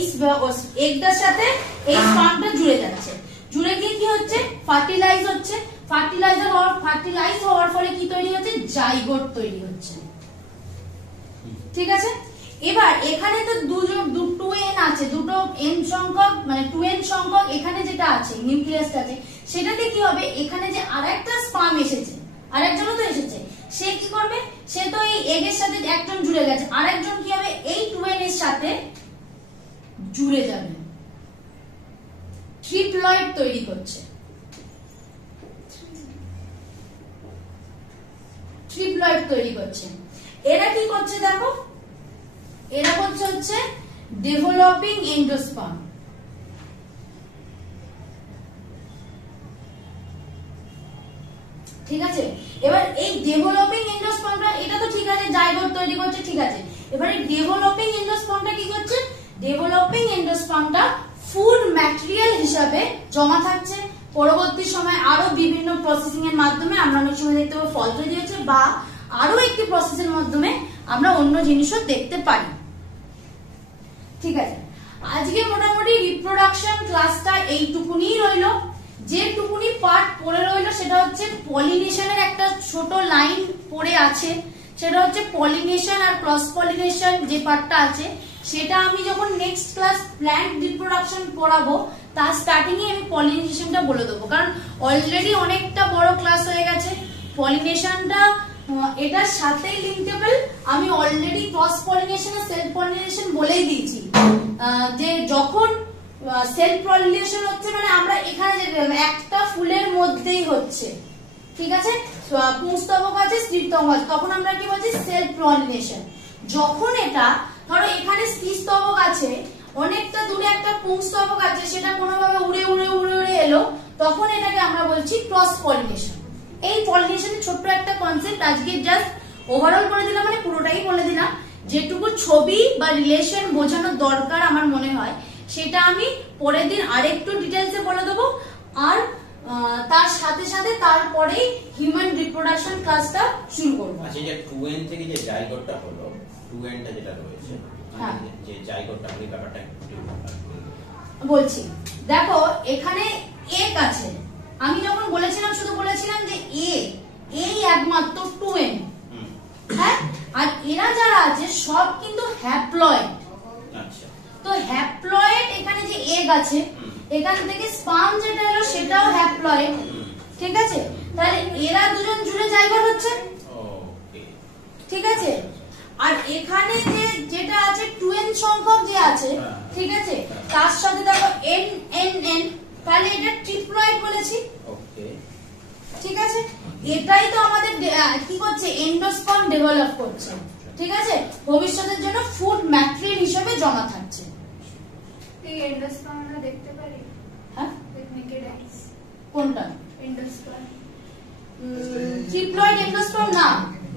এগটার সাথে এই স্পামটা জুড়ে যাচ্ছে, জুড়ে গিয়ে কি হচ্ছে, ফার্টিলাইজ হচ্ছে, ফার্টিলাইজ হওয়ার ফলে কি তৈরি হচ্ছে, জাইগোট তৈরি হচ্ছে। ঠিক আছে, এবার এখানে তো দুটো n আছে, দুটো n সংখ্যক, মানে 2n সংখ্যক এখানে যেটা আছে নিউক্লিয়াসটা আছে, সেটাতে কি হবে, এখানে যে আরেকটা স্পাম এসেছে, আরেকজনও তো এসেছে, সে কি করবে, সে তো এই এগের সাথে একজন জুড়ে গেছে, আরেকজন কি হবে, এই 2n এর সাথে জুড়ে যাবে, ট্রিপ্লয়েড তৈরি করছে, ট্রিপ্লয়েড তৈরি করছে। এরা কি করছে দেখো, এরা হচ্ছে ডেভেলপিং এন্ডোস্পার্ম। ঠিক আছে, এবার এই ডেভেলপিং এন্ডোস্পার্মটা, এটা তো ঠিক আছে, জাইগোট তৈরি করছে, ঠিক আছে, এবার এই ডেভেলপিং এন্ডোস্পার্মটা কি করছে, ডেভেলপিং এন্ডোস্পার্মটা ফুড ম্যাটেরিয়াল হিসাবে জমা থাকছে, পরবর্তী সময় আরো বিভিন্ন প্রসেসিং এর মাধ্যমে আমরা অনেক সময় দেখতে পাবো ফল তৈরি হচ্ছে, বা আরো একটি প্রসেসের মাধ্যমে আমরা অন্য জিনিসও দেখতে পারি। ঠিক আছে, আজকে মোটামুটি রিপ্রোডাকশন ক্লাসটা এইটুকুনি রইলো। যেটুকুনি পার্ট পড়ে রইলো সেটা হচ্ছে পলিনেশনের একটা ছোট লাইন পড়ে আছে, সেটা হচ্ছে পলিনেশন আর ক্রস পলিনেশন যে পার্টটা আছে, সেটা আমি যখন নেক্সট ক্লাস প্ল্যান্ট রিপ্রোডাকশন পড়াবো তার স্টার্টিং এ আমি পলিনেশনটা বলে দেবো, কারণ অলরেডি অনেকটা বড় ক্লাস হয়ে গেছে। পলিনেশনটা এটার সাথে লিঙ্কেবল, আমি অলরেডি ক্রস পলিনেশন আর সেলফ পলিনেশন বলেই দিয়েছি, যে যখন সেলফ পলিনেশন হচ্ছে মানে আমরা এখানে যে একটা ফুলের মধ্যেই হচ্ছে, ঠিক আছে, পুংস্তবক আছে, স্ত্রীস্তবক আছে, তখন আমরা কি বলছি, সেলফ পলিনেশন। যখন এটা ধরো এখানে স্ত্রীস্তবক আছে, অনেকটা দূরে একটা পুংস্তবক আছে, সেটা কোনোভাবে উড়ে উড়ে উড়ে উড়ে এলো, তখন এটাকে আমরা বলছি ক্রস পলিনেশন। এই পলিনেশনের ছোট্ট একটা কনসেপ্ট আজকে জাস্ট ওভারঅল করে দিলাম, মানে পুরোটাই বলে দিলাম, যেটুকু ছবি বা রিলেশন বোঝানোর দরকার আমার মনে হয় সেটা আমি পরের দিন আরেকটু ডিটেলসে বলে দেবো। আর তার সাথে সাথে তারপরেই হিউম্যান রিপ্রোডাকশন ক্লাসটা শুরু করবো। আচ্ছা, যে 2n থেকে যে জাইগোটটা হলো, 2nটা যেটা রয়েছে, যে জাইগোটটা ওই ব্যাপারটা বলছি। দেখো এখানে এক আছে, আমি যখন বলেছিলাম শুধু বলেছিলাম যে এই একমাত্র 2n, হ্যাঁ, আর এরা যারা আছে সব কিন্তু হ্যাপ্লয়েড। আচ্ছা, তো হ্যাপ্লয়েড, এখানে যে এগ আছে, এখান থেকে স্পার্ম যেটা এলো সেটাও হ্যাপ্লয়েড। ঠিক আছে, তাহলে এরা দুজন জুড়ে জাইগোট হচ্ছে। ঠিক আছে, আর এখানে যেটা আছে 2n সংখ্যক যে আছে, ঠিক আছে, তার সাথে দেখো n n n, তাহলে এটা ট্রিপ্লয়েড বলেছি। ঠিক আছে, এটাই তো আমাদের কি করছে, এন্ডোস্পার্ম ডেভেলপ করছে। ঠিক আছে, ভবিষ্যতের জন্য ফুড ম্যাটেরিয়াল হিসেবে জমা থাকছে। এই এন্ডোস্পার্ম আমরা দেখতে পারি? হ্যাঁ, উইথ নেকেড আইস। কোনটা? এন্ডোস্পার্ম। ট্রিপ্লয়েড এন্ডোস্পার্ম না,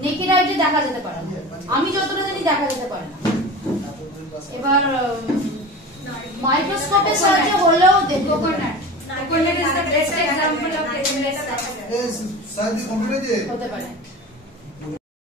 নেকেড আইতে দেখা যেতে পারে, আমি যতটা জানি দেখা যেতে পারে না। এবার মাইক্রোস্কোপের সাহায্যে হলেও দেখবো। Coconut is the best example of হতে পারে।